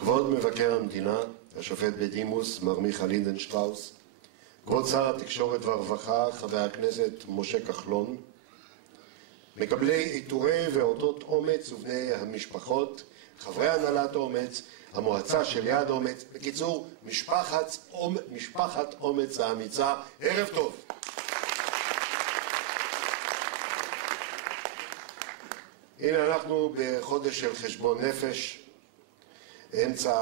כבוד מבקר המדינה, השופט בדימוס מר מיכה לינדנשטראוס, כבוד שר התקשורת והרווחה, חבר הכנסת משה כחלון, מקבלי עיטורי ואותות אומץ ובני המשפחות, חברי הנהלת אומץ, המועצה של יד אומץ, בקיצור, משפחת אומץ האמיצה, ערב טוב. הנה אנחנו בחודש של חשבון נפש, אמצע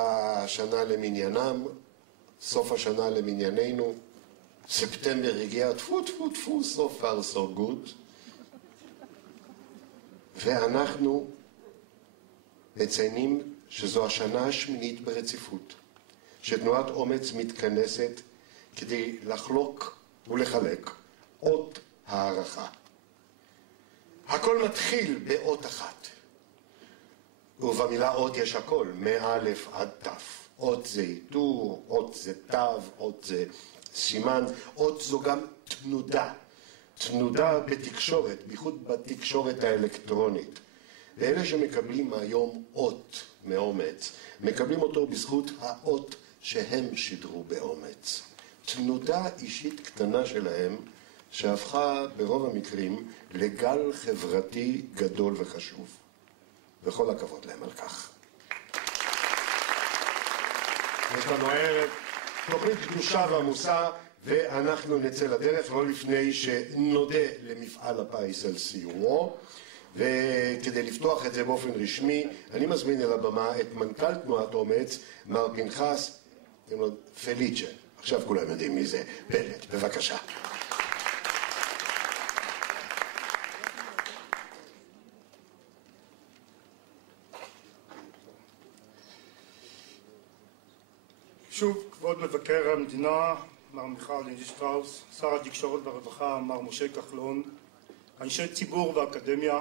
השנה למניינם, סוף השנה למנייננו, ספטמבר הגיע, טפו טפו טפו, so far so good, ואנחנו מציינים שזו השנה השמינית ברציפות, שתנועת אומץ מתכנסת כדי לחלוק ולחלק אות הערכה. הכל מתחיל באות אחת, ובמילה אות יש הכל, מאלף עד תף. אות זה עיטור, אות זה תו, אות זה סימן, אות זו גם תנודה. תנודה בתקשורת, בייחוד בתקשורת האלקטרונית. ואלה שמקבלים היום אות מאומץ, מקבלים אותו בזכות האות שהם שידרו באומץ. תנודה אישית קטנה שלהם, שהפכה ברוב המקרים לגל חברתי גדול וחשוב. וכל הכבוד להם על כך. יש לנו הערב תוכנית קדושה ועמוסה, ואנחנו נצא לדרך לא לפני שנודה למפעל הפיס על סיומו. וכדי לפתוח את זה באופן רשמי, אני מזמין אל הבמה את מנכ"ל תנועת אומץ, מר פנחס פליצ'ה. עכשיו כולם יודעים מי זה. פלט, בבקשה. שוב, כבוד מבקר המדינה, מר מיכה לינדנשטראוס, שר התקשורת והרווחה, מר משה כחלון, אנשי ציבור ואקדמיה,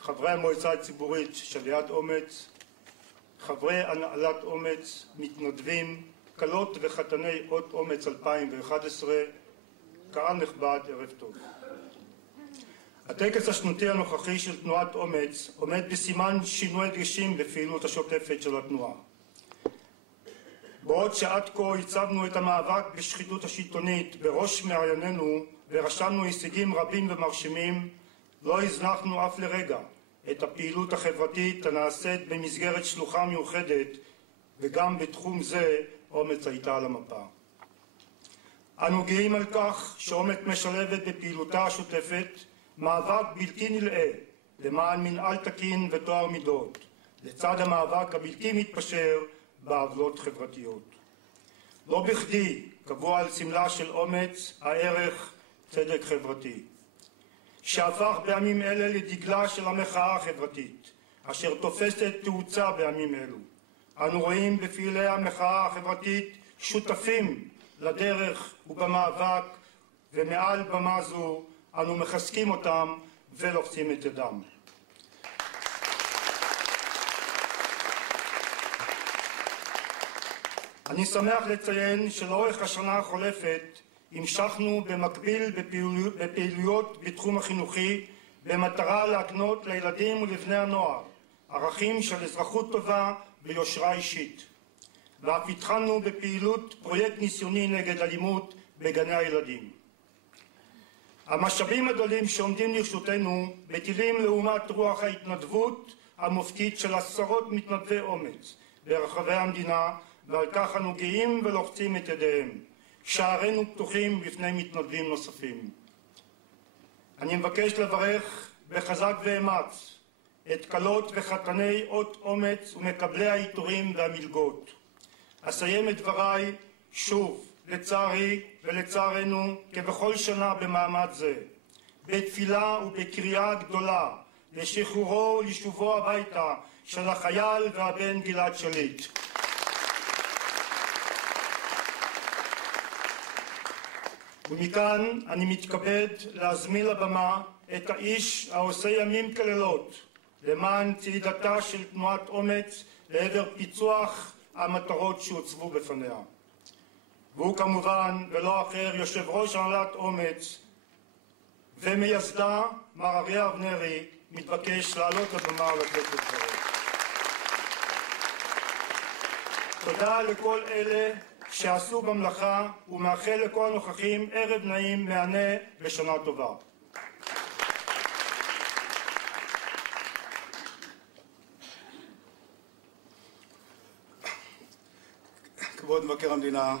חברי המועצה הציבורית של יד אומץ, חברי הנהלת אומץ, מתנדבים, כלות וחתני אות אומץ 2011, קהל נכבד, ערב טוב. הטקס השנתי הנוכחי של תנועת אומץ עומד בסימן שינוי דגשים בפעילות השוטפת של התנועה. בעוד שעד כה הצבנו את המאבק בשחיתות השלטונית בראש מעיינינו ורשמנו הישגים רבים ומרשימים, לא הזנחנו אף לרגע את הפעילות החברתית הנעשית במסגרת שלוחה מיוחדת, וגם בתחום זה אומץ הייתה על המפה. אנו גאים על כך שאומץ משלבת בפעילותה השוטפת מאבק בלתי נלאה למען מנהל תקין וטוהר מידות, לצד המאבק הבלתי מתפשר בעוולות חברתיות. לא בכדי קבוע על סמלה של אומץ הערך צדק חברתי, שהפך בימים אלה לדגלה של המחאה החברתית, אשר תופסת תאוצה בימים אלו. אנו רואים בפעילי המחאה החברתית שותפים לדרך ובמאבק, ומעל במה זו אנו מחזקים אותם ולוחצים את ידם. אני שמח לציין שלאורך השנה החולפת המשכנו במקביל בפעילויות בתחום החינוכי במטרה להקנות לילדים ולבני הנוער ערכים של אזרחות טובה ויושרה אישית. ואף התחלנו בפעילות פרויקט ניסיוני נגד אלימות בגני הילדים. המשאבים הגדולים שעומדים לרשותנו בטילים לעומת רוח ההתנדבות המופתית של עשרות מתנדבי אומץ ברחבי המדינה, ועל כך אנו גאים ולוחצים את ידיהם. שערינו פתוחים בפני מתנדבים נוספים. אני מבקש לברך בחזק ואמץ את כלות וחתני אות אומץ ומקבלי העיטורים והמלגות. אסיים את דבריי שוב, לצערי ולצערנו, כבכל שנה במעמד זה, בתפילה ובקריאה גדולה לשחרורו ולשובו הביתה של החייל והבן גלעד שליט. ומכאן אני מתכבד להזמין לבמה את האיש העושה ימים כלילות למען צעידתה של תנועת אומץ לעבר פיצוח המטרות שהוצבו בפניה. והוא כמובן ולא אחר יושב ראש הנהלת אומץ ומייסדה מר אריה אבנרי, מתבקש לעלות לבמה ולתת את דברו. תודה לכל אלה שעשו במלאכה, ומאחל לכל הנוכחים ערב נעים, מהנה ושנה טובה. כבוד מבקר המדינה,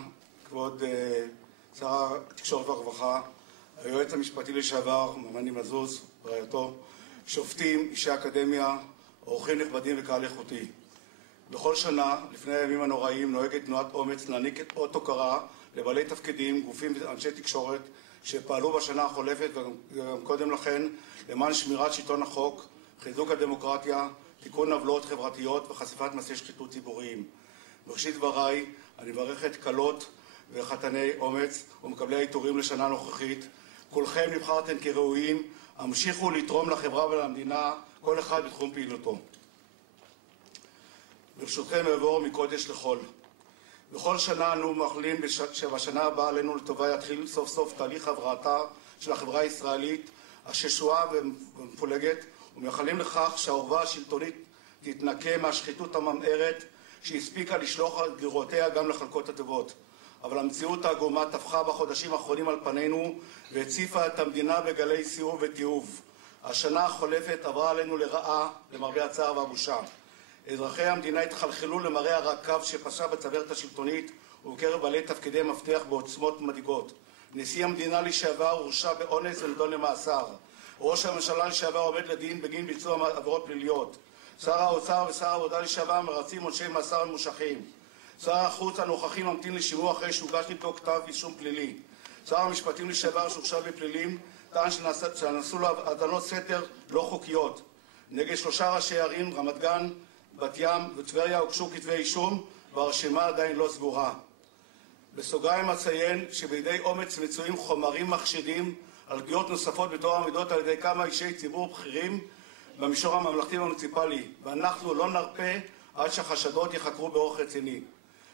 כבוד שר התקשורת והרווחה, היועץ המשפטי לשעבר, מני מזוז, ורעייתו, שופטים, אישי אקדמיה, אורחים נכבדים וקהל איכותי. בכל שנה, לפני הימים הנוראים, נוהגת תנועת אומץ להעניק את אות הוקרה לבעלי תפקידים, גופים ואנשי תקשורת שפעלו בשנה החולפת וגם קודם לכן למען שמירת שלטון החוק, חיזוק הדמוקרטיה, תיקון עוולות חברתיות וחשיפת מעשי שחיתות ציבוריים. בראשית דבריי, אני מברך את כלות וחתני אומץ ומקבלי העיטורים לשנה הנוכחית. כולכם נבחרתם כראויים, המשיכו לתרום לחברה ולמדינה, כל אחד בתחום פעילותו. ברשותכם אעבור מקודש לחול. בכל שנה אנו מאחלים שבשנה הבאה עלינו לטובה יתחיל סוף סוף תהליך הבראתה של החברה הישראלית השסועה ומפולגת, ומייחלים לכך שהעורבה השלטונית תתנקה מהשחיתות הממארת שהספיקה לשלוח את גרורותיה גם לחלקות הטובות. אבל המציאות העגומה טפחה בחודשים האחרונים על פנינו והציפה את המדינה בגלי סיאוב ותיעוב. השנה החולפת עברה עלינו לרעה, למרבה הצער והבושה. אזרחי המדינה התחלחלו למראה הרקב שפשה בצמרת השלטונית ובקרב בעלי תפקידי מפתח בעוצמות מדאיגות. נשיא המדינה לשעבר הורשע באונס ונידון למאסר. ראש הממשלה לשעבר עומד לדין בגין ביצוע עבירות פליליות. שר האוצר ושר העבודה לשעבר מרצים עונשי מאסר ממושכים. שר החוץ הנוכחי ממתין לשימוע אחרי שהוגש נגדו כתב אישום פלילי. שר המשפטים לשעבר שהורשע בפלילים טען שנעשו לו האזנות סתר לא חוקיות. נגד 3 ראשי ערים, רמת גן, בת ים וטבריה, הוגשו כתבי אישום והרשימה עדיין לא סגורה. בסוגריים אציין שבידי אומץ מצויים חומרים מחשידים על פגיעות נוספות בטוהר המידות על ידי כמה אישי ציבור בכירים במישור הממלכתי והמוניציפלי, ואנחנו לא נרפה עד שהחשדות יחקרו באורח רציני.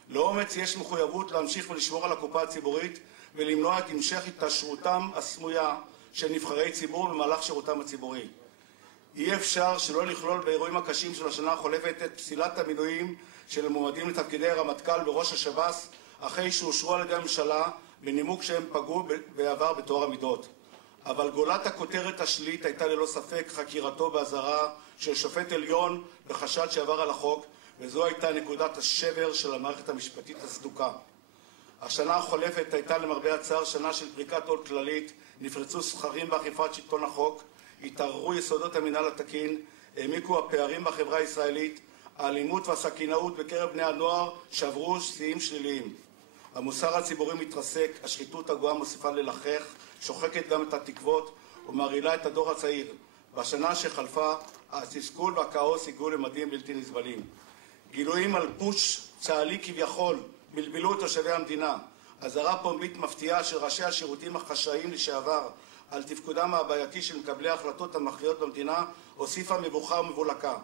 לאומץ יש מחויבות להמשיך ולשמור על הקופה הציבורית ולמנוע את המשך התעשרותם הסמויה של נבחרי ציבור במהלך שירותם הציבורי. אי אפשר שלא לכלול באירועים הקשים של השנה החולפת את פסילת המינויים של מועמדים לתפקידי רמטכ"ל וראש השב"ס אחרי שאושרו על ידי הממשלה בנימוק שהם פגעו בעבר בטוהר המידות. אבל גולת הכותרת השלילית הייתה ללא ספק חקירתו באזהרה של שופט עליון בחשד שעבר על החוק, וזו הייתה נקודת השבר של המערכת המשפטית הסדוקה. השנה החולפת הייתה למרבה הצער שנה של פריקת עול כללית, נפרצו סכרים באכיפת שלטון החוק, התערערו יסודות המינהל התקין, העמיקו הפערים בחברה הישראלית, האלימות והסכינאות בקרב בני הנוער שעברו שיאים שליליים. המוסר הציבורי מתרסק, השחיתות הגואה מוסיפה ללחך, שוחקת גם את התקוות ומרעילה את הדור הצעיר. בשנה שחלפה, התסכול והכאוס הגיעו למדים בלתי נסבלים. גילויים על פוש צה"לי כביכול בלבלו את תושבי המדינה. אזהרה פומבית מפתיעה של ראשי השירותים החשאיים לשעבר על תפקודם הבעייתי של מקבלי ההחלטות המכריעות במדינה הוסיפה מבוכה ומבולקה.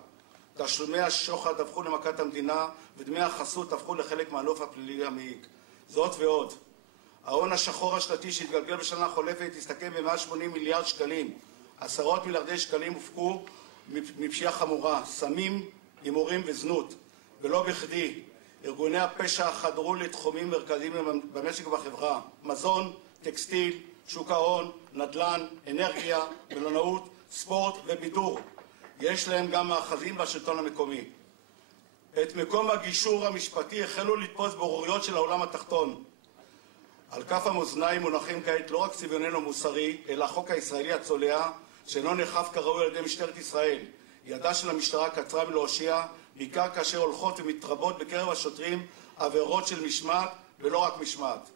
תשלומי השוחד הפכו למכת המדינה ודמי החסות הפכו לחלק מהנוף הפלילי המעיק. זאת ועוד, ההון השחור השנתי שהתגלגל בשנה החולפת הסתכם ב-180 מיליארד שקלים. עשרות מיליארדי שקלים הופקו מפשיעה חמורה, סמים, הימורים וזנות. ולא בכדי, ארגוני הפשע חדרו לתחומים מרכזיים במשק ובחברה, מזון, טקסטיל, שוק ההון, נדל"ן, אנרגיה, מלונאות, ספורט ובידור. יש להם גם מאחזים בשלטון המקומי. את מקום הגישור המשפטי החלו לתפוס בוררויות של העולם התחתון. על כף המאזניים מונחים כעת לא רק צביוננו מוסרי, אלא החוק הישראלי הצולע, שאינו נאכף כראוי על ידי משטרת ישראל. ידה של המשטרה קצרה מלהושיע, בעיקר כאשר הולכות ומתרבות בקרב השוטרים עבירות של משמעת ולא רק משמעת.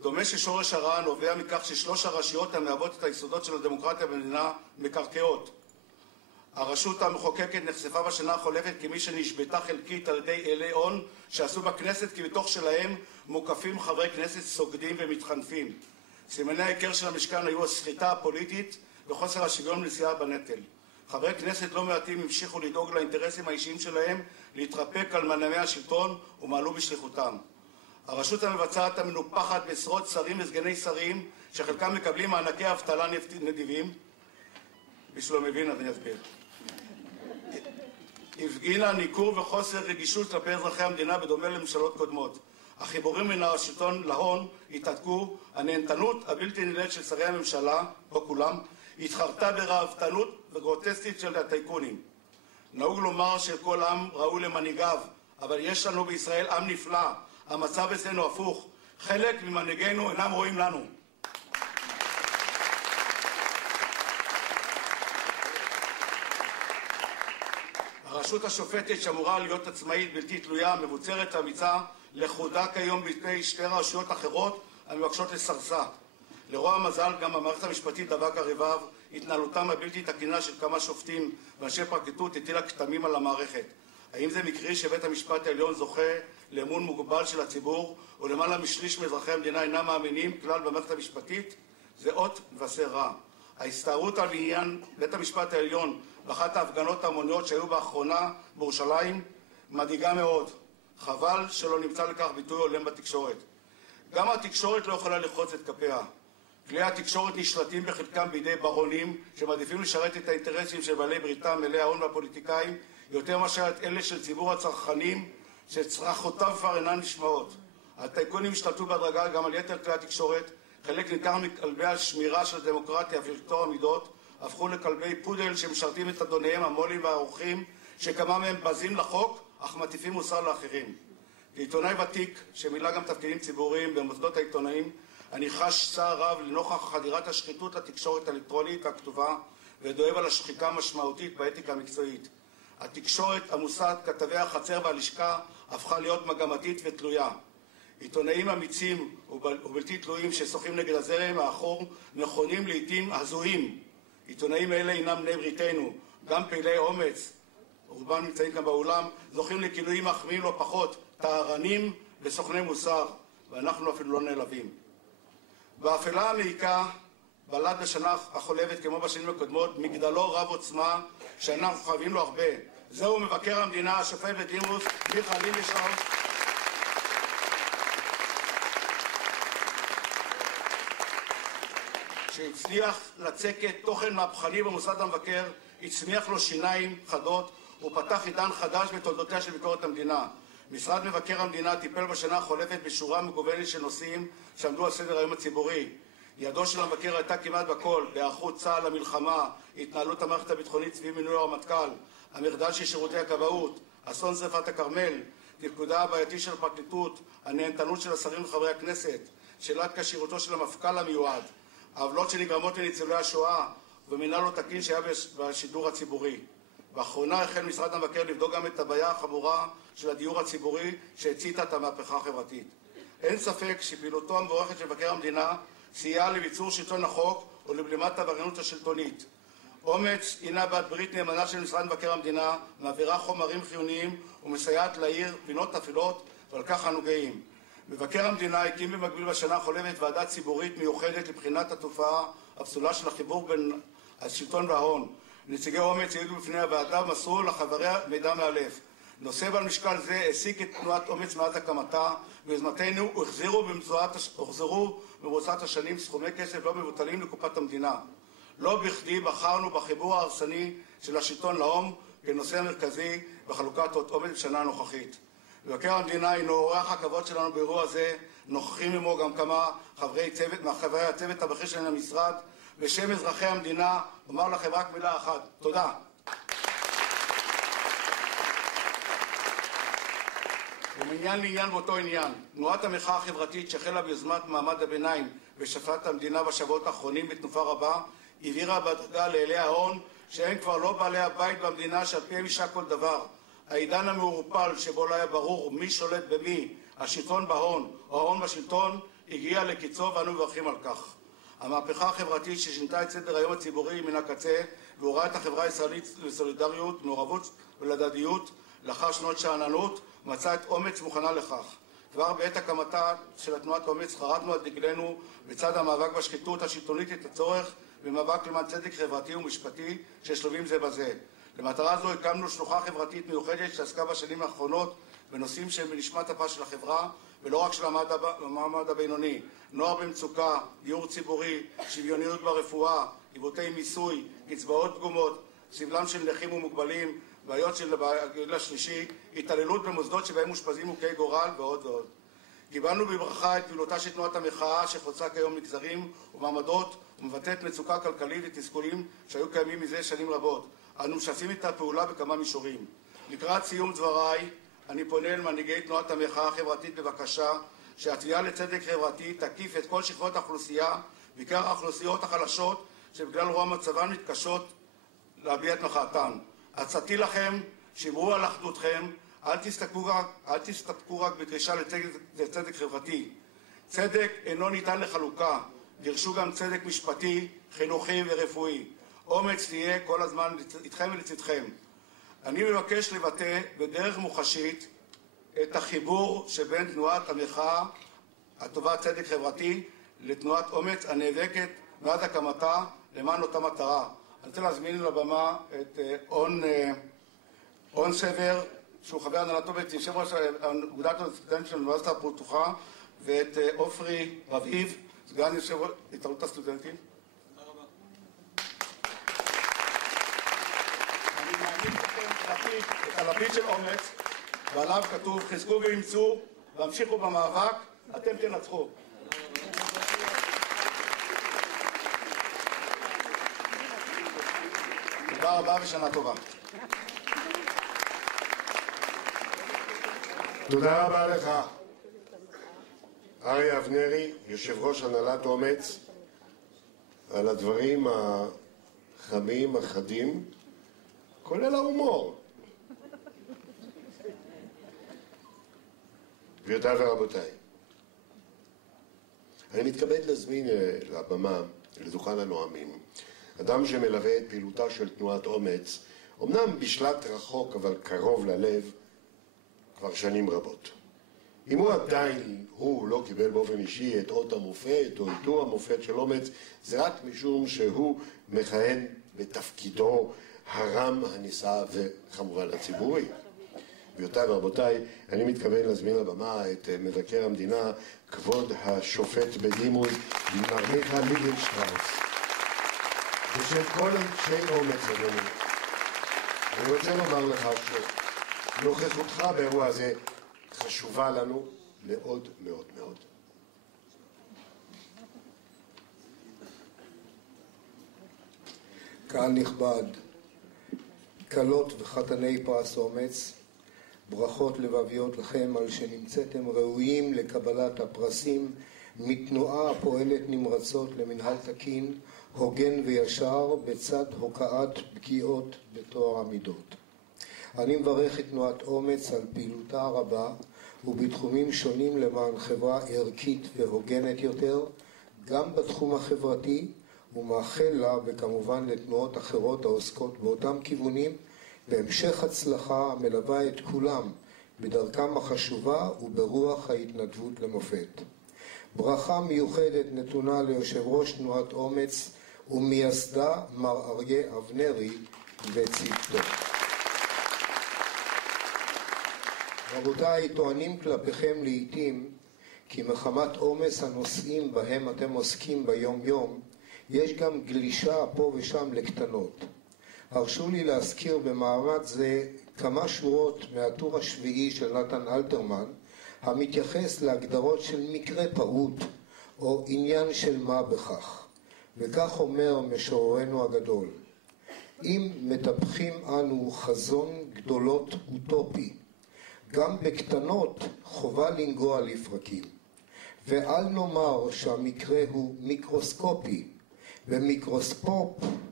דומה ששורש הרע נובע מכך ששלוש הרשויות המהוות את היסודות של הדמוקרטיה במדינה מקרקעות. הרשות המחוקקת נחשפה בשנה החולפת כמי שנשבתה חלקית על ידי אילי הון שעשו בכנסת כי בתוך שלהם מוקפים חברי כנסת סוגדים ומתחנפים. סימני העיקר של המשכן היו הסחיטה הפוליטית וחוסר השוויון לנשיאה בנטל. חברי כנסת לא מעטים המשיכו לדאוג לאינטרסים האישיים שלהם, להתרפק על מנעמי השלטון ומעלו בשליחותם. הרשות המבצעת המנופחת בעשרות שרים וסגני שרים שחלקם מקבלים מענקי אבטלה נדיבים. מי שלא מבין אז אני אסביר. הפגינה ניכור וחוסר רגישות כלפי אזרחי המדינה בדומה לממשלות קודמות. החיבורים מן השלטון להון התהדקו, הנהנתנות הבלתי נלאית של שרי הממשלה, לא כולם, התחרתה ברהבתנות וגרוטסקית של הטייקונים. נהוג לומר שכל עם ראוי למנהיגיו, אבל יש לנו בישראל עם נפלא. המצב אצלנו הפוך. חלק ממנהיגינו אינם רואים לנו. הרשות השופטת שאמורה להיות עצמאית בלתי תלויה, מבוצרת ואמיצה, לכודה כיום בפני שתי רשויות אחרות המבקשות לסרסה. לרוע המזל גם המערכת המשפטית דבק הרבב, התנהלותם הבלתי תקינה של כמה שופטים ואנשי פרקליטות הטילה כתמים על המערכת. האם זה מקרי שבית המשפט העליון זוכה לאמון מוגבל של הציבור ולמעלה משליש מאזרחי המדינה אינם מאמינים כלל במערכת המשפטית? זה אות מבשר רע. ההסתערות על עניין בית המשפט העליון באחת ההפגנות ההמוניות שהיו באחרונה בירושלים מדאיגה מאוד. חבל שלא נמצא לכך ביטוי הולם בתקשורת. גם התקשורת לא יכולה לחוץ את כפיה. כלי התקשורת נשלטים בחלקם בידי ברונים שמעדיפים לשרת את האינטרסים של בעלי בריתם, מלאי ההון והפוליטיקאים, יותר מאשר את אלה של ציבור הצרכנים שצרכותיו כבר אינן נשמעות. הטייקונים השתלטו בהדרגה גם על יתר כלי התקשורת. חלק ניכר מכלבי השמירה של הדמוקרטיה ושל המידות הפכו לכלבי פודל שמשרתים את אדוניהם המו"לים והעורכים, שכמה מהם בזים לחוק אך מטיפים מוסר לאחרים. כעיתונאי ותיק שמילא גם תפקידים ציבוריים במוסדות העיתונאים, אני חש צער רב לנוכח חדירת השחיתות לתקשורת האלקטרונית הכתובה ודואב על השחיקה המשמעותית באתיקה המקצועית. התקשורת עמוסת כתבי החצר והלשכה הפכה להיות מגמתית ותלויה. עיתונאים אמיצים ובלתי תלויים ששוחים נגד הזרם האחור נכונים לעתים הזויים. עיתונאים אלה אינם בני בריתנו, גם פעילי אומץ, רובם נמצאים כאן באולם, זוכים לכינויים מחמיאים לא פחות, טהרנים וסוכני מוסר, ואנחנו אפילו לא נעלבים. באפלה המעיקה בלט בשנה החולבת כמו בשנים הקודמות מגדלו רב עוצמה שאנחנו חייבים לו הרבה. זהו מבקר המדינה, השופט בדימוס מיכה לינדנשטראוס, שהצליח לצקת תוכן מהפכני במוסד המבקר, הצמיח לו שיניים חדות ופתח עידן חדש בתולדותיה של ביקורת המדינה. משרד מבקר המדינה טיפל בשנה החולפת בשורה מגוונת של נושאים שעמדו על סדר היום הציבורי. ידו של המבקר הייתה כמעט בכל, בהיערכות צה"ל למלחמה, התנהלות המערכת הביטחונית סביב מינוי הרמטכ"ל, המחדל של שירותי הכבאות, אסון שרפת הכרמל, תפקודה הבעייתי של הפרקליטות, הנהנתנות של השרים וחברי הכנסת, שאלת כשירותו של המפכ"ל המיועד, העוולות שנגרמות לניצולי השואה ומינהל לא תקין שהיה בשידור הציבורי. באחרונה החל משרד המבקר לבדוק גם את הבעיה החמורה של הדיור הציבורי שהציתה את המהפכה החברתית. אין ספק שפעילותו המבורכת של מבקר המדינה סייעה לביצור שלטון החוק ולבלימת העבריינות השלטונית. אומץ הינה בת ברית נאמנה של משרד מבקר המדינה, מעבירה חומרים חיוניים ומסייעת לעיר פינות אפלות, ועל כך אנו גאים. מבקר המדינה הקים במקביל בשנה החולפת ועדה ציבורית מיוחדת לבחינת התופעה הפסולה של החיבור בין השלטון וההון. נציגי אומץ העידו בפני הוועדה ומסרו לחבריה מידע מאלף. נושא בעל משקל זה העסיק את תנועת אומץ מאז הקמתה, ויוזמתנו הוחזרו במרוצת השנים סכומי כסף לא מבוטלים לקופת המדינה. לא בכדי בחרנו בחיבור ההרסני של השלטון להון כנושא המרכזי בחלוקת אומץ בשנה הנוכחית. מבקר המדינה הינו אורח הכבוד שלנו באירוע זה, נוכחים עמו גם כמה חברי הצוות הבכיר של המשרד. בשם אזרחי המדינה אומר לכם רק מילה אחת, תודה. ומעניין לעניין באותו עניין, תנועת המחאה החברתית שהחלה ביוזמת מעמד הביניים ושפט המדינה בשבועות האחרונים בתנופה רבה, העבירה בהדרגה לאלי ההון שהם כבר לא בעלי הבית במדינה שעל פיהם יישק כל דבר. העידן המעורפל שבו לא היה ברור מי שולט במי, השלטון בהון או ההון בשלטון, הגיע לקיצו ואנו מברכים על כך. המהפכה החברתית ששינתה את סדר היום הציבורי מן הקצה והוראה את החברה הישראלית לסולידריות, מעורבות ולהדדיות, לאחר שנות שאננות מצאה את אומץ מוכנה לכך. כבר בעת הקמתה של התנועת אומץ חרתנו על דגלנו בצד המאבק בשחיתות השלטונית את הצורך במאבק למען צדק חברתי ומשפטי ששלובים זה בזה. למטרה זו הקמנו שלוחה חברתית מיוחדת שעסקה בשנים האחרונות בנושאים שהם בנשמת אפה של החברה ולא רק של המעמד הבינוני, נוער במצוקה, דיור ציבורי, שוויוניות ברפואה, עיוותי מיסוי, קצבאות פגומות, סבלם של נכים ומוגבלים, בעיות של הגיל השלישי, התעללות במוסדות שבהם מאושפזים מוכי גורל ועוד ועוד. קיבלנו בברכה את פעילותה של תנועת המחאה שחוצה כיום מגזרים ומעמדות ומבטאת מצוקה כלכלית ותסכולים שהיו קיימים מזה שנים רבות. אנו משתפים איתה פעולה בכמה מישורים. לקראת סיום דבריי, אני פונה אל מנהיגי תנועת המחאה החברתית בבקשה שהתביעה לצדק חברתי תקיף את כל שכבות האוכלוסייה, בעיקר האוכלוסיות החלשות שבגלל רוע מצבן מתקשות להביע את מחאתן. הצעתי לכם, שמרו על אחדותכם, אל תסתפקו רק בדרישה לצדק חברתי. צדק אינו ניתן לחלוקה, דרשו גם צדק משפטי, חינוכי ורפואי. אומץ תהיה כל הזמן איתכם ולצדכם. אני מבקש לבטא בדרך מוחשית את החיבור שבין תנועת המחאה הטובה צדק חברתי לתנועת אומץ הנאבקת מאז הקמתה למען אותה מטרה. אני רוצה להזמין לבמה את און סבר, שהוא חבר הנהלת אומץ, יושב ראש אגודת הסטודנטים של האוניברסיטה הפתוחה, ואת עופרי רביב, סגן יושב ראש התאחדות הסטודנטים. תודה רבה. אני מעניק לכם את הלפיד של אומץ, ועליו כתוב חזקו ואמצו והמשיכו במאבק, אתם תנצחו. תודה רבה ושנה טובה. תודה רבה לך, אריה אבנרי, יושב ראש הנהלת אומץ, על הדברים החמים, החדים, כולל ההומור. גבירותיי ורבותיי, אני מתכבד להזמין לבמה, לדוכן הנואמים, אדם שמלווה את פעילותה של תנועת אומץ, אמנם בשלט רחוק אבל קרוב ללב, כבר שנים רבות. אם הוא עדיין, הוא לא קיבל באופן אישי את אות המופת או עיטור המופת של אומץ, זה רק משום שהוא מכהן בתפקידו הרם, הנישא וכמובן הציבורי. גבירותיי ורבותיי, אני מתכוון להזמין לבמה את מבקר המדינה, כבוד השופט בדימוס, מר מיכה ליבנשטראוס. בשם כל אנשי אומץ, אדוני, אני רוצה לומר לך שנוכחותך באירוע הזה חשובה לנו מאוד מאוד מאוד. קהל נכבד, כלות וחתני פרס אומץ, ברכות לבביות לכם על שנמצאתם ראויים לקבלת הפרסים מתנועה הפועלת נמרצות למנהל תקין, הוגן וישר בצד הוקעת פגיעות בתואר המידות. אני מברך את תנועת אומץ על פעילותה הרבה ובתחומים שונים למען חברה ערכית והוגנת יותר, גם בתחום החברתי, ומאחל לה וכמובן לתנועות אחרות העוסקות באותם כיוונים, בהמשך הצלחה המלווה את כולם בדרכם החשובה וברוח ההתנדבות למופת. ברכה מיוחדת נתונה ליושב ראש תנועת אומץ ומייסדה מר אריה אבנרי וצוותו. רבותיי, טוענים כלפיכם לעתים כי מחמת עומס הנושאים בהם אתם עוסקים ביום יום, יש גם גלישה פה ושם לקטנות. הרשו לי להזכיר במעמד זה כמה שורות מהטור השביעי של נתן אלתרמן, המתייחס להגדרות של מקרה פעוט או עניין של מה בכך. וכך אומר משוררנו הגדול: אם מטפחים אנו חזון גדולות אוטופי, גם בקטנות חובה לנגוע לפרקים. ואל נאמר שהמקרה הוא מיקרוסקופי,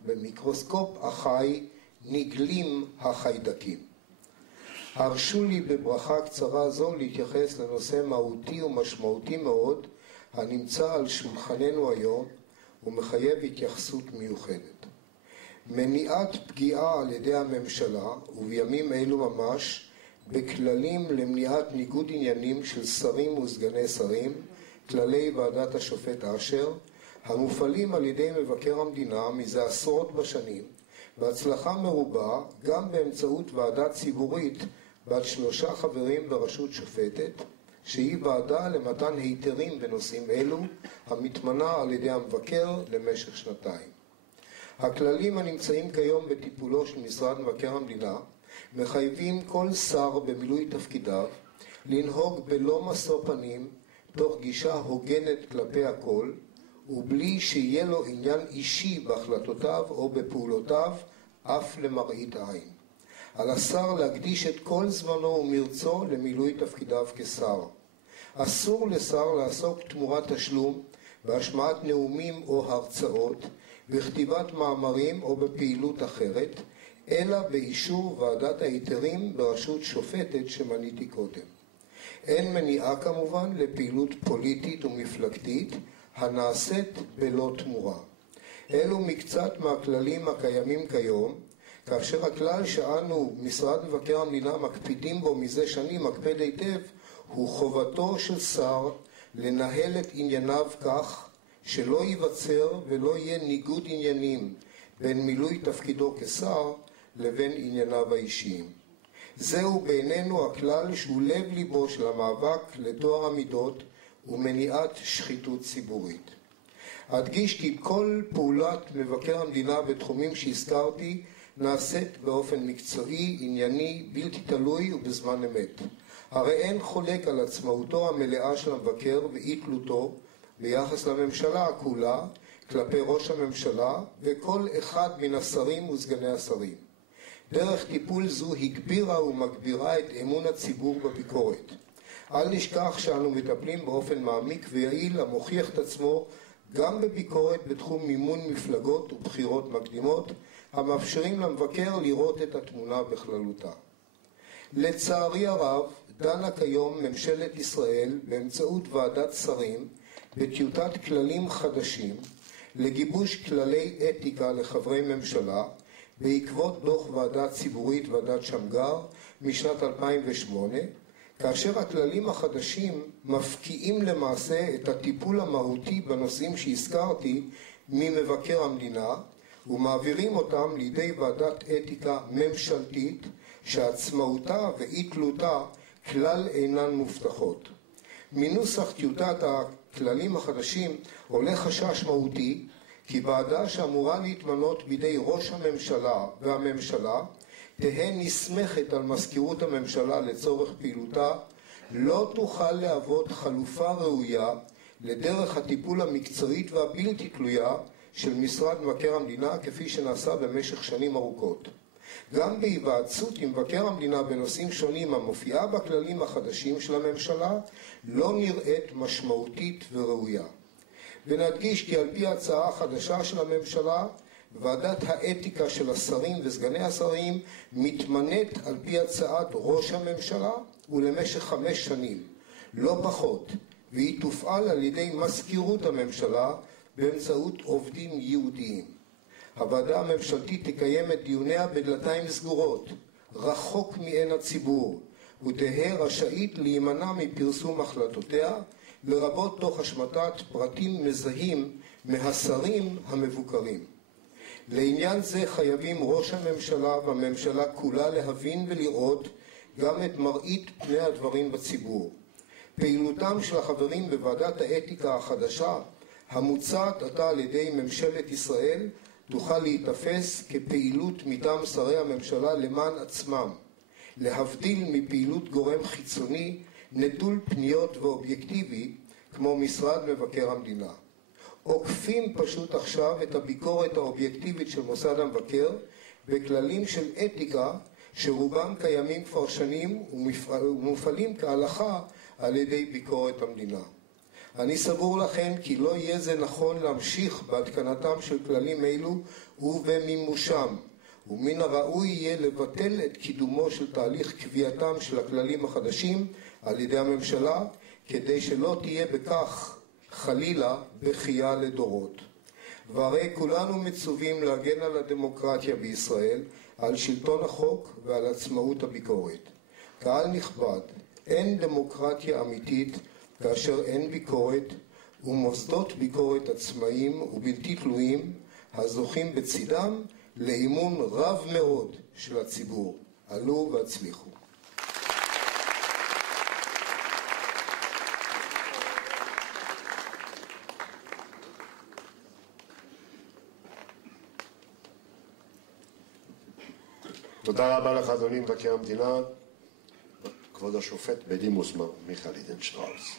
במיקרוסקופ החי נגלים החיידקים. הרשו לי בברכה קצרה זו להתייחס לנושא מהותי ומשמעותי מאוד הנמצא על שולחננו היום ומחייב התייחסות מיוחדת. מניעת פגיעה על ידי הממשלה, ובימים אלו ממש, בכללים למניעת ניגוד עניינים של שרים וסגני שרים, כללי ועדת השופט אשר, המופעלים על ידי מבקר המדינה מזה עשרות בשנים, בהצלחה מרובה גם באמצעות ועדה ציבורית בת 3 חברים בראשות שופטת, שהיא ועדה למתן היתרים בנושאים אלו, המתמנה על ידי המבקר למשך 2 שנתיים. הכללים הנמצאים כיום בטיפולו של משרד מבקר המדינה מחייבים כל שר במילוי תפקידיו לנהוג בלא משוא פנים, תוך גישה הוגנת כלפי הכל, ובלי שיהיה לו עניין אישי בהחלטותיו או בפעולותיו, אף למראית עין. על השר להקדיש את כל זמנו ומרצו למילוי תפקידיו כשר. אסור לשר לעסוק תמורת תשלום בהשמעת נאומים או הרצאות, בכתיבת מאמרים או בפעילות אחרת, אלא באישור ועדת ההיתרים בראשות שופטת שמניתי קודם. אין מניעה כמובן לפעילות פוליטית ומפלגתית הנעשית בלא תמורה. אלו מקצת מהכללים הקיימים כיום, כאשר הכלל שאנו, משרד מבקר המדינה, מקפידים בו מזה שנים, מקפד היטב, הוא חובתו של שר לנהל את ענייניו כך שלא ייווצר ולא יהיה ניגוד עניינים בין מילוי תפקידו כשר לבין ענייניו האישיים. זהו בעינינו הכלל שהוא לב ליבו של המאבק לטוהר המידות ומניעת שחיתות ציבורית. אדגיש כי כל פעולת מבקר המדינה בתחומים שהזכרתי נעשית באופן מקצועי, ענייני, בלתי תלוי ובזמן אמת. הרי אין חולק על עצמאותו המלאה של המבקר ואי תלותו ביחס לממשלה כולה, כלפי ראש הממשלה וכל אחד מן השרים וסגני השרים. דרך טיפול זו הגבירה ומגבירה את אמון הציבור בביקורת. אל נשכח שאנו מטפלים באופן מעמיק ויעיל המוכיח את עצמו גם בביקורת בתחום מימון מפלגות ובחירות מקדימות, המאפשרים למבקר לראות את התמונה בכללותה. לצערי הרב, דנה כיום ממשלת ישראל באמצעות ועדת שרים בטיוטת כללים חדשים לגיבוש כללי אתיקה לחברי ממשלה, בעקבות דוח ועדה ציבורית, ועדת שמגר, משנת 2008, כאשר הכללים החדשים מפקיעים למעשה את הטיפול המהותי בנושאים שהזכרתי ממבקר המדינה, ומעבירים אותם לידי ועדת אתיקה ממשלתית, שעצמאותה ואי תלותה כלל אינן מובטחות. מנוסח טיוטת הכללים החדשים עולה חשש מהותי, כי ועדה שאמורה להתמנות בידי ראש הממשלה והממשלה, תהא נסמכת על מזכירות הממשלה לצורך פעילותה, לא תוכל להוות חלופה ראויה לדרך הטיפול המקצועית והבלתי תלויה של משרד מבקר המדינה, כפי שנעשה במשך שנים ארוכות. גם בהיוועצות עם מבקר המדינה בנושאים שונים המופיעה בכללים החדשים של הממשלה, לא נראית משמעותית וראויה. ונדגיש כי על פי ההצעה החדשה של הממשלה, ועדת האתיקה של השרים וסגני השרים מתמנית על פי הצעת ראש הממשלה ולמשך 5 שנים, לא פחות, והיא תופעל על ידי מזכירות הממשלה באמצעות עובדים ייעודיים. הוועדה הממשלתית תקיים את דיוניה בדלתיים סגורות, רחוק מעין הציבור, ותהא רשאית להימנע מפרסום החלטותיה, לרבות תוך השמטת פרטים מזהים מהשרים המבוקרים. לעניין זה חייבים ראש הממשלה והממשלה כולה להבין ולראות גם את מראית פני הדברים בציבור. פעילותם של החברים בוועדת האתיקה החדשה, המוצעת עתה על ידי ממשלת ישראל, תוכל להתאפס כפעילות מטעם שרי הממשלה למען עצמם, להבדיל מפעילות גורם חיצוני, נטול פניות ואובייקטיבי, כמו משרד מבקר המדינה. עוקפים פשוט עכשיו את הביקורת האובייקטיבית של מוסד המבקר בכללים של אתיקה שרובם קיימים כבר שנים ומופעלים כהלכה על ידי ביקורת המדינה. אני סבור לכן כי לא יהיה זה נכון להמשיך בהתקנתם של כללים אלו ובמימושם, ומן הראוי יהיה לבטל את קידומו של תהליך קביעתם של הכללים החדשים על ידי הממשלה, כדי שלא תהיה בכך חלילה בכייה לדורות. והרי כולנו מצווים להגן על הדמוקרטיה בישראל, על שלטון החוק ועל עצמאות הביקורת. קהל נכבד, אין דמוקרטיה אמיתית כאשר אין ביקורת, ומוסדות ביקורת עצמאיים ובלתי תלויים, הזוכים בצדם לאמון רב מאוד של הציבור. עלו והצליחו. תודה. תודה רבה לך, אדוני מבקר המדינה, כבוד השופט בדימוס מיכה לידנשטראוס.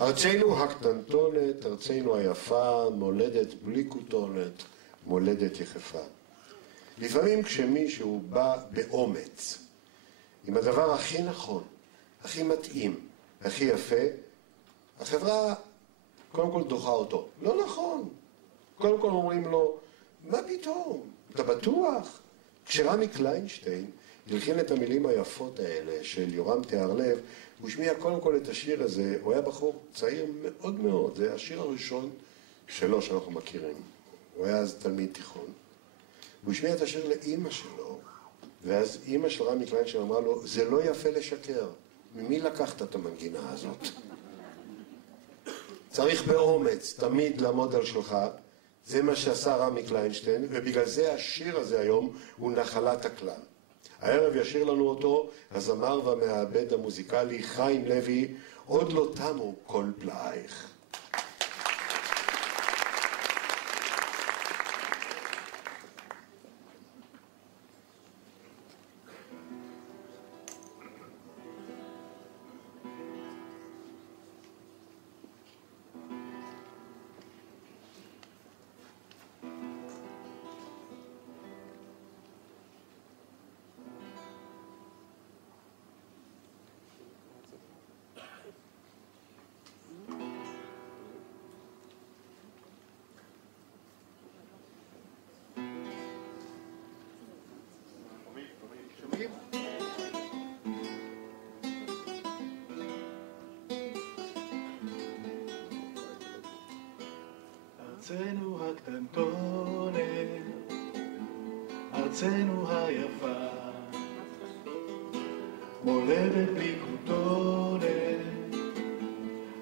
ארצנו הקטנטונת, ארצנו היפה, מולדת בלי כותונת, מולדת יחפה. לפעמים כשמישהו בא באומץ, עם הדבר הכי נכון, הכי מתאים, הכי יפה, החברה קודם כל דוחה אותו. לא נכון. קודם כל אומרים לו, מה פתאום? אתה בטוח? כשרמי קליינשטיין הלחין את המילים היפות האלה של יורם תיארלב, הוא השמיע קודם כל את השיר הזה, הוא היה בחור צעיר מאוד מאוד, זה השיר הראשון שלו שאנחנו מכירים. הוא היה אז תלמיד תיכון. הוא השמיע את השיר לאמא שלו, ואז אמא של רמי קליינשטיין אמרה לו, זה לא יפה לשקר, ממי לקחת את המנגינה הזאת? צריך באומץ תמיד לעמוד על שלך, זה מה שעשה רמי קליינשטיין, ובגלל זה השיר הזה היום הוא נחלת הכלל. הערב ישיר לנו אותו הזמר והמעבד המוזיקלי חיים לוי, עוד לא תמו כל פלאייך. ארצנו הקטנטונת, ארצנו היפה, מולדת בלי כותונת,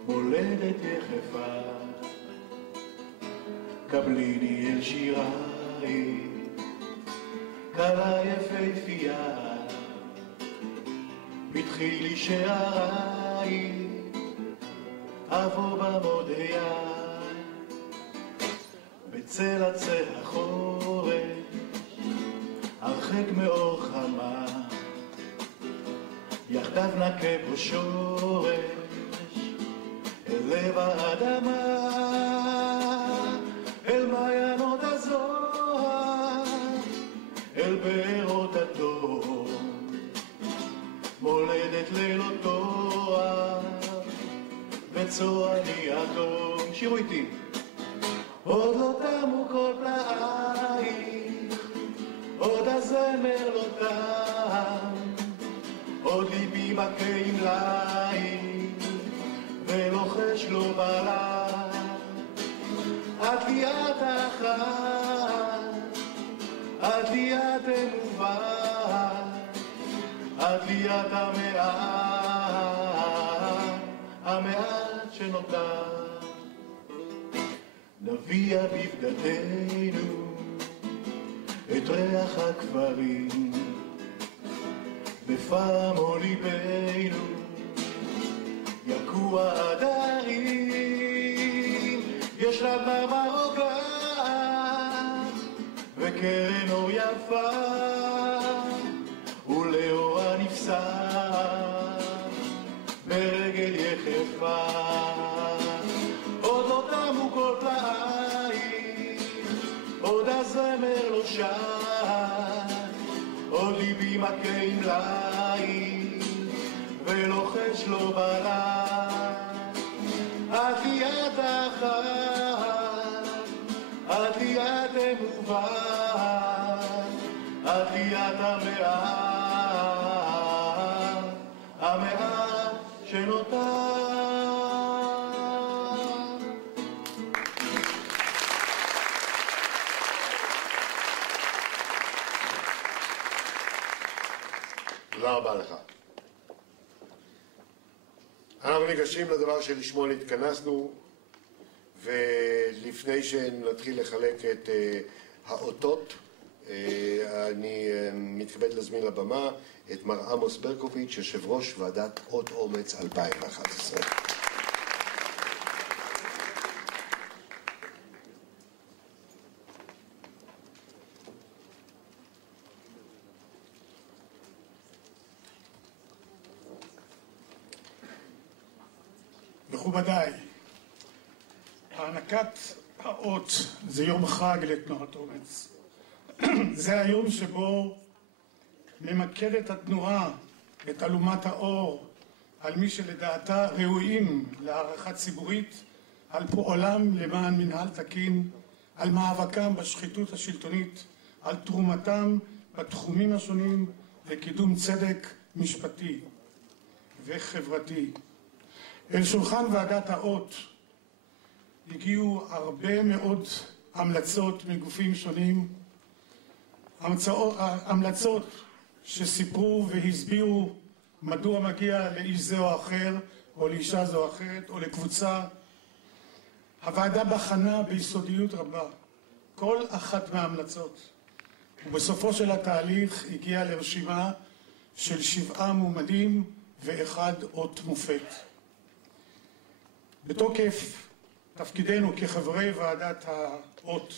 מולדת יחפה. קבליני אל שיריי, כלה יפהפייה, פתחי לי שעריי, אבוא במודיה. בצל עצי החורש, הרחק מאור חמה, יחדיו נקה פה שורש, אל לב האדמה, אל מעיינות הזוהר, אל בארות התור, מולדת ללא תואר, וצועני אדום. שירו איתי. עוד לא תמו כל פלאייך, עוד הזמר לא תם, עוד ליבי מכה עם לייך, ולוחש לו בלב. את לי את האחת, את לי את המובן, את לי את המעט שנותר. נביע בבגדנו את ריח הכפרים, בפעמו ליבנו יקוע עדרים. יש לה דממה רוגה וקרן אור יפה, ולאורה נפסע ברגל יחפה. עוד לא תמו כל פלאייך, עוד הזמר לא שר, עוד ליבי מכה עם לייך, ולוחש לו בלב. את לי יד אחת, את לי יד המובן, את לי יד המעט שנותר. תודה רבה לך. אנחנו ניגשים לדבר שלשמו התכנסנו, ולפני שנתחיל לחלק את האותות, אני מתכבד להזמין לבמה את מר עמוס ברקוביץ', יושב ראש ועדת אות אומץ 2011. מכובדיי, הענקת האות זה יום חג לתנועת אומץ. זה היום שבו ממקדת התנועה את אלומת האור על מי שלדעתה ראויים להערכה ציבורית, על פועלם למען מנהל תקין, על מאבקם בשחיתות השלטונית, על תרומתם בתחומים השונים לקידום צדק משפטי וחברתי. אל שולחן ועדת האות הגיעו הרבה מאוד המלצות מגופים שונים, המלצות שסיפרו והסבירו מדוע מגיע לאיש זה או אחר, או לאישה זו או אחרת, או לקבוצה. הוועדה בחנה ביסודיות רבה כל אחת מההמלצות, ובסופו של התהליך הגיעה לרשימה של 7 מועמדים ואחד אות מופת. בתוקף תפקידנו כחברי ועדת האות,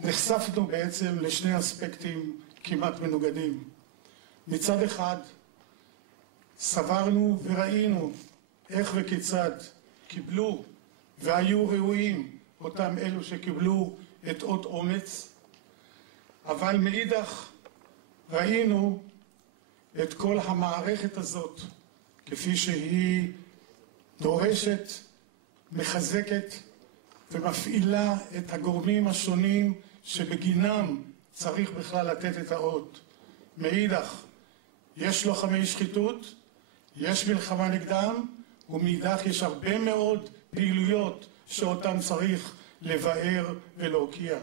נחשפנו בעצם לשני אספקטים כמעט מנוגדים. מצד אחד, סברנו וראינו איך וכיצד קיבלו והיו ראויים אותם אלו שקיבלו את אות אומץ, אבל מאידך ראינו את כל המערכת הזאת כפי שהיא דורשת, מחזקת ומפעילה את הגורמים השונים שבגינם צריך בכלל לתת את האות. מאידך, יש לוחמי שחיתות, יש מלחמה נגדם, ומאידך יש הרבה מאוד פעילויות שאותם צריך לבאר ולהוקיע.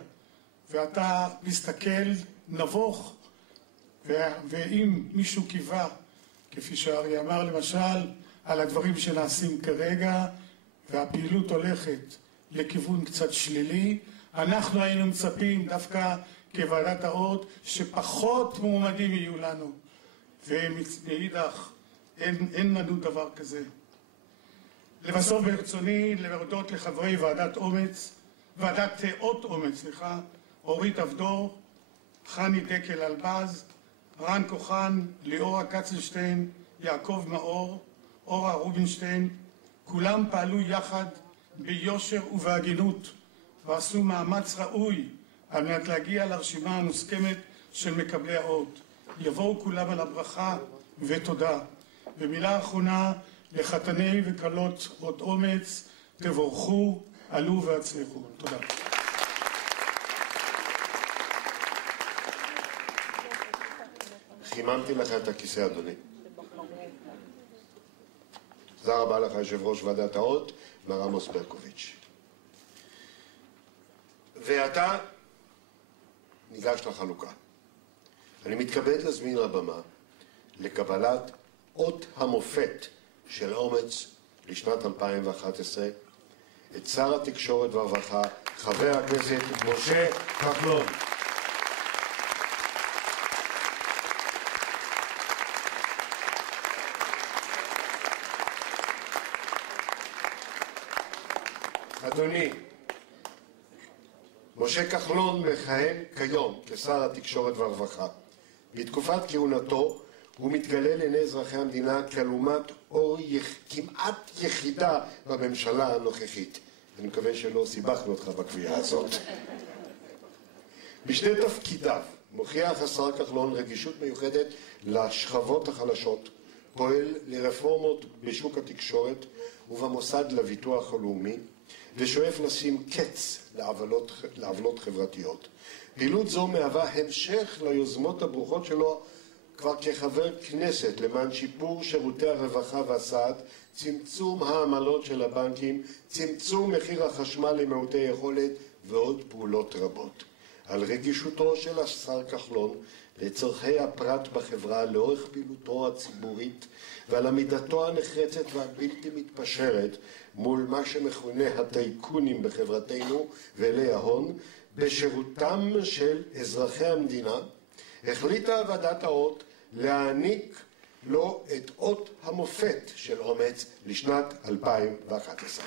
ואתה מסתכל נבוך, ואם מישהו קיווה, כפי שאריה אמר למשל, על הדברים שנעשים כרגע, והפעילות הולכת לכיוון קצת שלילי, אנחנו היינו מצפים דווקא כוועדת האות שפחות מועמדים יהיו לנו, ומאידך אין לנו דבר כזה. לבסוף ברצוני להודות לחברי ועדת אות אומץ, אורית אבדור, חני דקל אלבז, רן כוחן, ליאורה קצלשטיין, יעקב מאור, אורה רובינשטיין. כולם פעלו יחד ביושר ובהגינות ועשו מאמץ ראוי על מנת להגיע לרשימה המוסכמת של מקבלי האות. יבואו כולם על הברכה ותודה. במילה האחרונה לחתני וכלות אות אומץ, תבורכו, עלו והצליחו. תודה. חיממתי לך את הכיסא, אדוני. תודה רבה לך, יושב ראש ועדת האות, מר עמוס ברקוביץ'. ועתה ניגש לחלוקה. אני מתכבד להזמין לבמה לקבלת אות המופת של אומץ לשנת 2011 את שר התקשורת והרווחה, חבר הכנסת משה כחלון. אדוני, משה כחלון מכהן כיום כשר התקשורת והרווחה. בתקופת כהונתו הוא מתגלה לעיני אזרחי המדינה כאלומת אור כמעט יחידה בממשלה הנוכחית. אני מקווה שלא סיבכנו אותך בקביעה הזאת. בשני תפקידיו מוכיח השר כחלון רגישות מיוחדת לשכבות החלשות, פועל לרפורמות בשוק התקשורת ובמוסד לביטוח הלאומי, ושואף לשים קץ לעוולות חברתיות. פעילות זו מהווה המשך ליוזמות הברוכות שלו כבר כחבר כנסת למען שיפור שירותי הרווחה והסעד, צמצום העמלות של הבנקים, צמצום מחיר החשמל למעוטי יכולת ועוד פעולות רבות. על רגישותו של השר כחלון לצורכי הפרט בחברה לאורך פעילותו הציבורית ועל עמידתו הנחרצת והבלתי מתפשרת מול מה שמכונה הטייקונים בחברתנו ואלי ההון בשירותם של אזרחי המדינה, החליטה ועדת האות להעניק לו את אות המופת של אומץ לשנת 2011.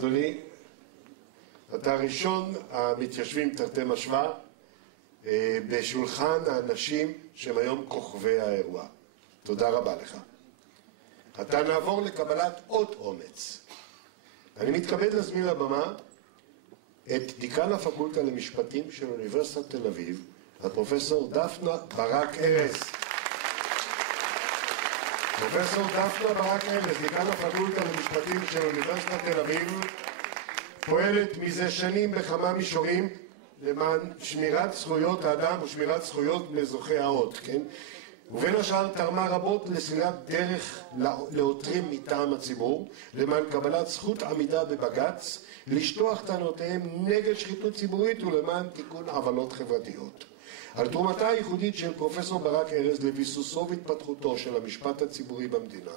אדוני, אתה ראשון המתיישבים תרתי משמע בשולחן האנשים שהם היום כוכבי האירוע. תודה רבה לך. עתה נעבור לקבלת אות אומץ. אני מתכבד להזמין לבמה את דיקן הפקולטה למשפטים של אוניברסיטת תל אביב, הפרופסור דפנה ברק ארז. פרופסור דפנה ברק ארז, דיקן הפקולטה למשפטים של אוניברסיטת תל אביב, פועלת מזה שנים בכמה מישורים למען שמירת זכויות האדם ושמירת זכויות מזוכי האות, כן? ובין השאר תרמה רבות לסלילת דרך לעותרים מטעם הציבור, למען קבלת זכות עמידה בבג"ץ, לשטוח טענותיהם נגד שחיתות ציבורית ולמען תיקון עוולות חברתיות. על תרומתה הייחודית של פרופסור ברק ארז לביסוסו והתפתחותו של המשפט הציבורי במדינה,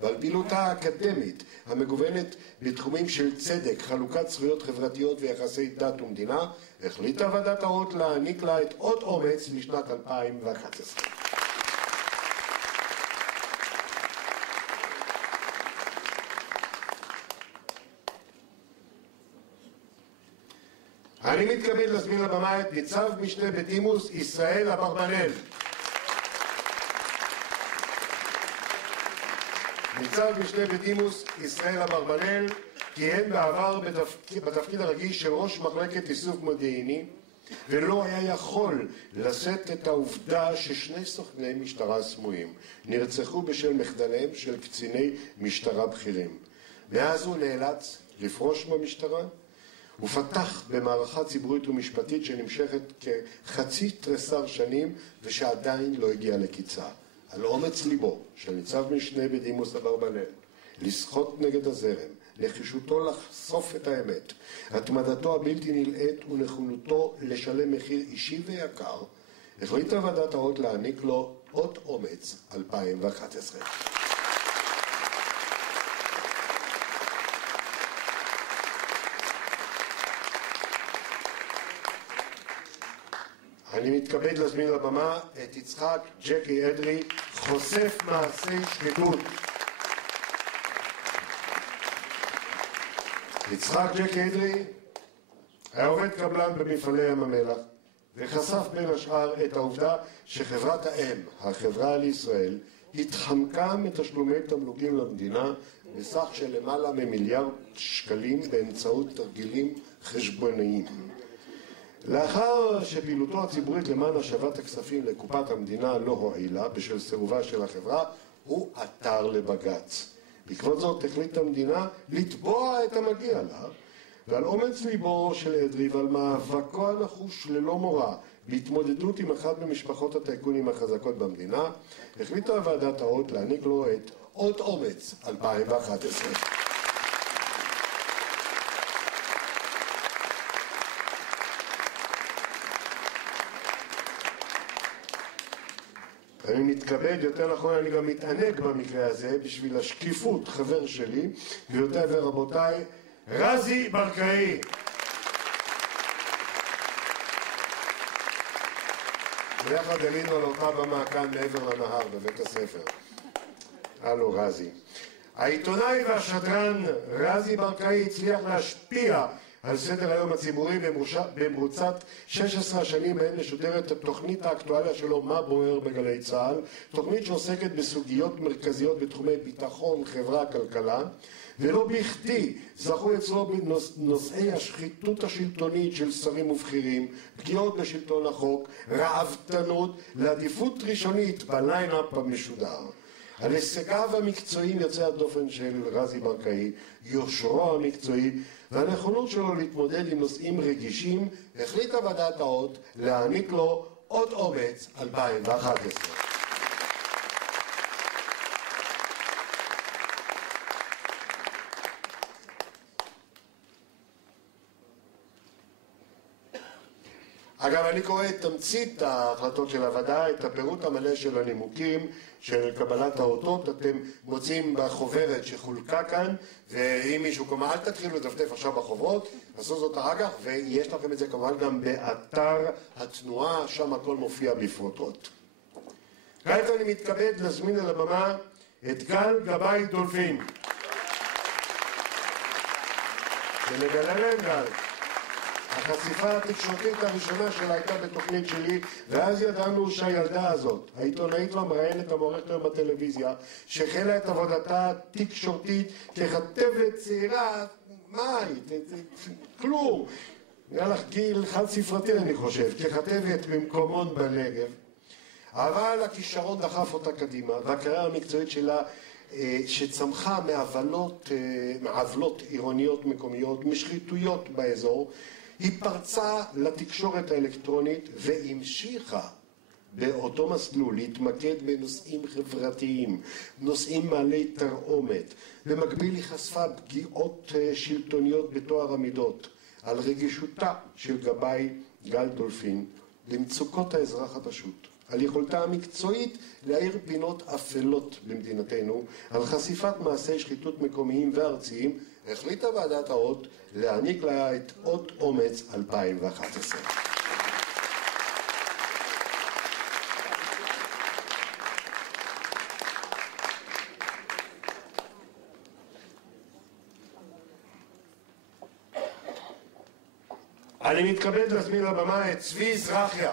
ועל פעילותה האקדמית המגוונת בתחומים של צדק, חלוקת זכויות חברתיות ויחסי דת ומדינה, החליטה ועדת האות להעניק לה את אות אומץ לשנת 2011. אני מתכבד להזמין לבמה את ניצב משנה בדימוס ישראל אברבנאל. ניצב משנה בדימוס ישראל אברבנאל כיהן בעבר בתפקיד הרגיש של ראש מחלקת איסוף מודיעיני, ולא היה יכול לשאת את העובדה ששני סוכני משטרה סמויים נרצחו בשל מחדליהם של קציני משטרה בכירים. מאז הוא נאלץ לפרוש במשטרה ופתח במערכה ציבורית ומשפטית שנמשכת כחצי תריסר שנים ושעדיין לא הגיעה לקיצה. על אומץ ליבו של ניצב משנה בדימוס אברבנאל לשחות נגד הזרם, נחישותו לחשוף את האמת, התמדתו הבלתי נלאית ונכונותו לשלם מחיר אישי ויקר, החליטה ועדת האות להעניק לו אות אומץ 2011. אני מתכבד להזמין לבמה את יצחק ג'קי אדרי, חושף מעשי שחיתות. יצחק ג'קי אדרי היה עובד קבלן במפעלי ים המלח, וחשף בין השאר את העובדה שחברת האם, החברה לישראל, התחמקה מתשלומי תמלוגים למדינה בסך של למעלה ממיליארד שקלים באמצעות תרגילים חשבונאיים. לאחר שפעילותו הציבורית למען השבת הכספים לקופת המדינה לא הועילה בשל סירובה של החברה, הוא עתר לבג"ץ. בעקבות זאת החליטה המדינה לתבוע את המגיע לה, ועל אומץ ליבו של אדרי ועל מאבקו הנחוש ללא מורא בהתמודדות עם אחת ממשפחות הטייקונים החזקות במדינה, החליטה ועדת האות להעניק לו את אות אומץ 2011. אני מתכבד, יותר נכון אני גם מתענג במקרה הזה, בשביל השקיפות, חבר שלי, גבירותיי ורבותיי, רזי ברקאי. ביחד עלינו על אותה במה כאן מעבר לנהר בבית הספר. הלו רזי. העיתונאי והשדרן רזי ברקאי הצליח להשפיע על סדר היום הציבורי במרוצת 16 השנים בהן משודרת תוכנית האקטואליה שלו מה בוער בגלי צה"ל, תוכנית שעוסקת בסוגיות מרכזיות בתחומי ביטחון, חברה, כלכלה, ולא בכדי זכו אצלו בנושאי השחיתות השלטונית של שרים ובכירים, פגיעות בשלטון החוק, רעבתנות, לעדיפות ראשונית בליינאפ המשודר. על הישגיו המקצועיים יוצא הדופן של רזי ברקאי, יושרו המקצועי והנכונות שלו להתמודד עם נושאים רגישים, החליטה ועדת האות להעניק לו אות אומץ 2011. אגב, אני קורא את תמצית ההחלטות של הוועדה, את הפירוט המלא של הנימוקים של קבלת האותות, אתם מוצאים בחוברת שחולקה כאן, ואם מישהו כמובן, אל תתחילו לדפדף עכשיו בחוברות, עשו זאת אחר כך, ויש לכם את זה כמובן גם באתר התנועה, שם הכל מופיע בפרוטות. כעת אני מתכבד להזמין על הבמה את גל גבאי דולפין. ונגלה להם גל. החשיפה התקשורתית הראשונה שלה הייתה בתוכנית שלי, ואז ידענו שהילדה הזאת, העיתונאית והמראיינת המוערכת היום בטלוויזיה, שהחלה את עבודתה התקשורתית ככתבת צעירה, מה היא? כלום. נראה לך גיל חד ספרתי אני חושב, ככתבת במקומון בנגב. אבל הכישרון דחף אותה קדימה, והקריירה המקצועית שלה שצמחה מעוולות עירוניות מקומיות, משחיתויות באזור, היא פרצה לתקשורת האלקטרונית והמשיכה באותו מסלול להתמקד בנושאים חברתיים, נושאים מעלי תרעומת. במקביל היא חשפה פגיעות שלטוניות בתואר המידות, על רגישותה של גבאי גל דולפין למצוקות האזרח הפשוט, על יכולתה המקצועית להאיר פינות אפלות במדינתנו, על חשיפת מעשי שחיתות מקומיים וארציים, החליטה ועדת האות להעניק לה את אות אומץ 2011. אני מתכבד להזמין לבמה את צבי זרחיה.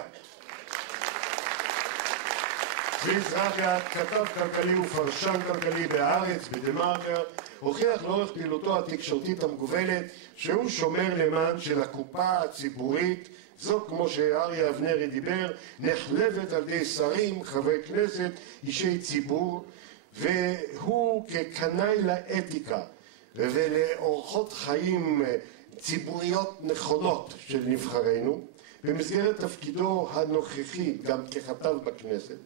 צבי זרחיה כתב כלכלי ופרשן כלכלי בהארץ, בדה-מרקר, הוכיח לאורך פעילותו התקשורתית המגוונת שהוא שומר נאמן של הקופה הציבורית, זו כמו שאריה אבנרי דיבר, נחלבת על ידי שרים, חברי כנסת, אישי ציבור, והוא כקנאי לאתיקה ולאורחות חיים ציבוריות נכונות של נבחרינו, במסגרת תפקידו הנוכחי גם ככתב בכנסת,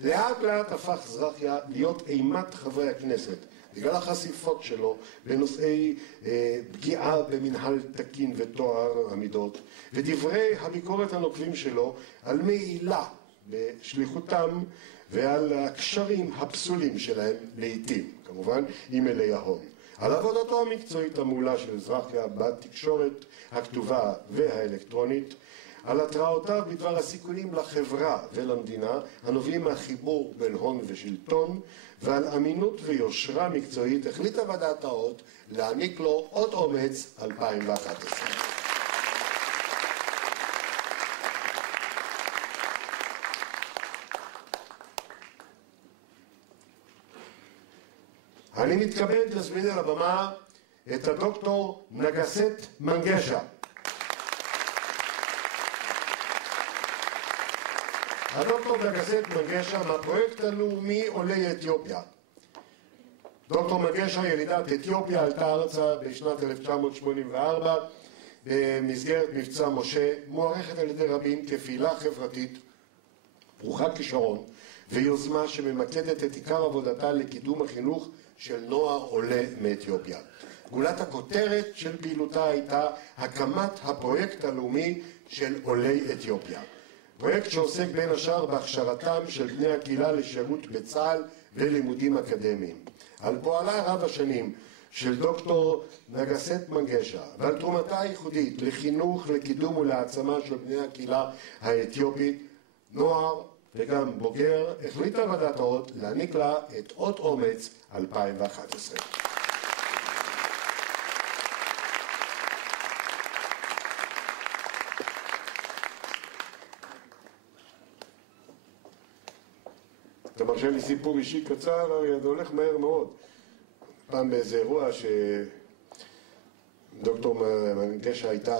לאט לאט הפך זרחיה להיות אימת חברי הכנסת, בגלל החשיפות שלו בנושאי פגיעה במנהל תקין וטוהר המידות, ודברי הביקורת הנוקבים שלו על מעילה בשליחותם ועל הקשרים הפסולים שלהם לעתים, כמובן עם אלי ההון. על עבודתו המקצועית המעולה של זרחיה בתקשורת הכתובה והאלקטרונית, על התרעותיו בדבר הסיכונים לחברה ולמדינה הנובעים מהחיבור בין הון ושלטון, ועל אמינות ויושרה מקצועית החליטה ועדת האות להעניק לו אות אומץ 2011. אני מתכבד להזמין על הבמה את הדוקטור נגסט מנגשה. הדוקטור נגסט מנגשה מהפרויקט הלאומי עולי אתיופיה. דוקטור מנגשה, ילידת אתיופיה, עלתה ארצה בשנת 1984 במסגרת מבצע משה, מוערכת על ידי רבים כפעילה חברתית ברוכת כישרון ויוזמה שממקדת את עיקר עבודתה לקידום החינוך של נוער עולה מאתיופיה. גולת הכותרת של פעילותה הייתה הקמת הפרויקט הלאומי של עולי אתיופיה. פרויקט שעוסק בין השאר בהכשרתם של בני הקהילה לשירות בצה"ל ולימודים אקדמיים. על פועלה רב השנים של דוקטור נגסט מנגשה ועל תרומתה הייחודית לחינוך, לקידום ולהעצמה של בני הקהילה האתיופית, נוער וגם בוגר, החליטה ועדת האות להעניק לה את אות אומץ 2011. אתה מרשה לי סיפור אישי קצר, הרי זה הולך מהר מאוד. פעם באיזה אירוע שדוקטור מנגשה הייתה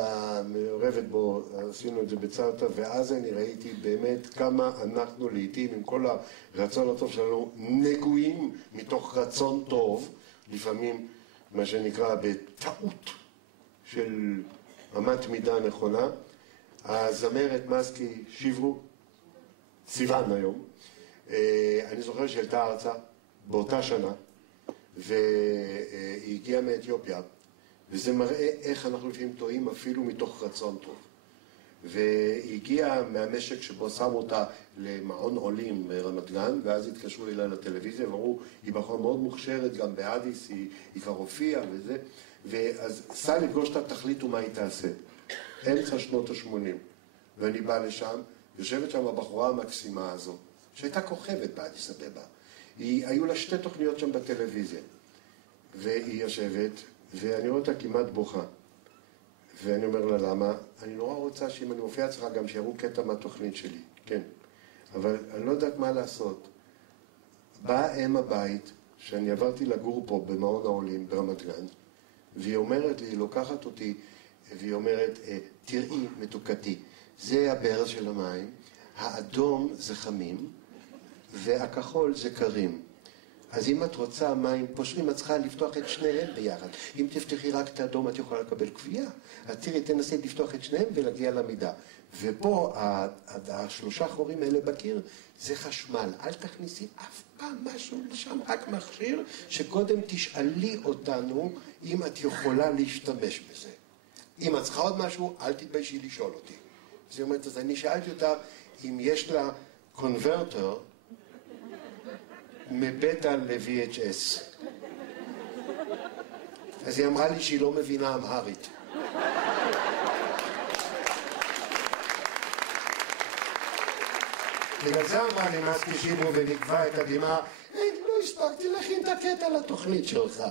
מעורבת בו, עשינו את זה בצרטה, ואז אני ראיתי באמת כמה אנחנו לעתים עם כל הרצון הטוב שלנו נגועים מתוך רצון טוב, לפעמים מה שנקרא בטעות של אמת מידה נכונה. הזמרת מסקי שברו, סיוון היום, אני זוכר שהעלתה ארצה באותה שנה, והיא הגיעה מאתיופיה, וזה מראה איך אנחנו לפעמים טועים אפילו מתוך רצון טוב. והיא הגיעה מהמשק שבו שמו אותה למעון עולים ברמת גן, ואז התקשרו אליה לטלוויזיה, ואמרו, היא בחורה מאוד מוכשרת, גם באדיס, היא כבר הופיעה וזה, ואז סע לפגוש אותה, תחליטו מה היא תעשה. אמצע שנות ה-80, ואני בא לשם, יושבת שם הבחורה המקסימה הזו, שהייתה כוכבת באדיס אבבה. היו לה 2 תוכניות שם בטלוויזיה, והיא יושבת, ואני רואה אותה כמעט בוכה. ואני אומר לה, למה? אני נורא רוצה שאם אני מופיע אצלך גם שיראו קטע מהתוכנית שלי, כן. אבל אני לא יודעת מה לעשות. באה אם הבית, שאני עברתי לגור פה במעון העולים ברמת גן, והיא אומרת לי, היא לוקחת אותי, והיא אומרת, תראי מתוקתי, זה הברז של המים, האדום זה חמים, והכחול זה קרים. אז אם את רוצה מים פושרים, את צריכה לפתוח את שניהם ביחד. אם תפתחי רק את האדום, את יכולה לקבל כוויה. אז תראי, תנסי לפתוח את שניהם ולהגיע למידה. ופה, השלושה חורים האלה בקיר, זה חשמל. אל תכניסי אף פעם משהו לשם, רק מכשיר, שקודם תשאלי אותנו אם את יכולה להשתמש בזה. אם את צריכה עוד משהו, אל תתביישי לשאול אותי. זאת אומרת, אז אני שאלתי אותה אם יש לה קונברטר, מבטא ל-VHS. אז היא אמרה לי שהיא לא מבינה אמהרית. בגלל זה אמרה לי, אז תשימו ונקבע את הדמעה, לא הספקתי להכין את הקטע לתוכנית שלך.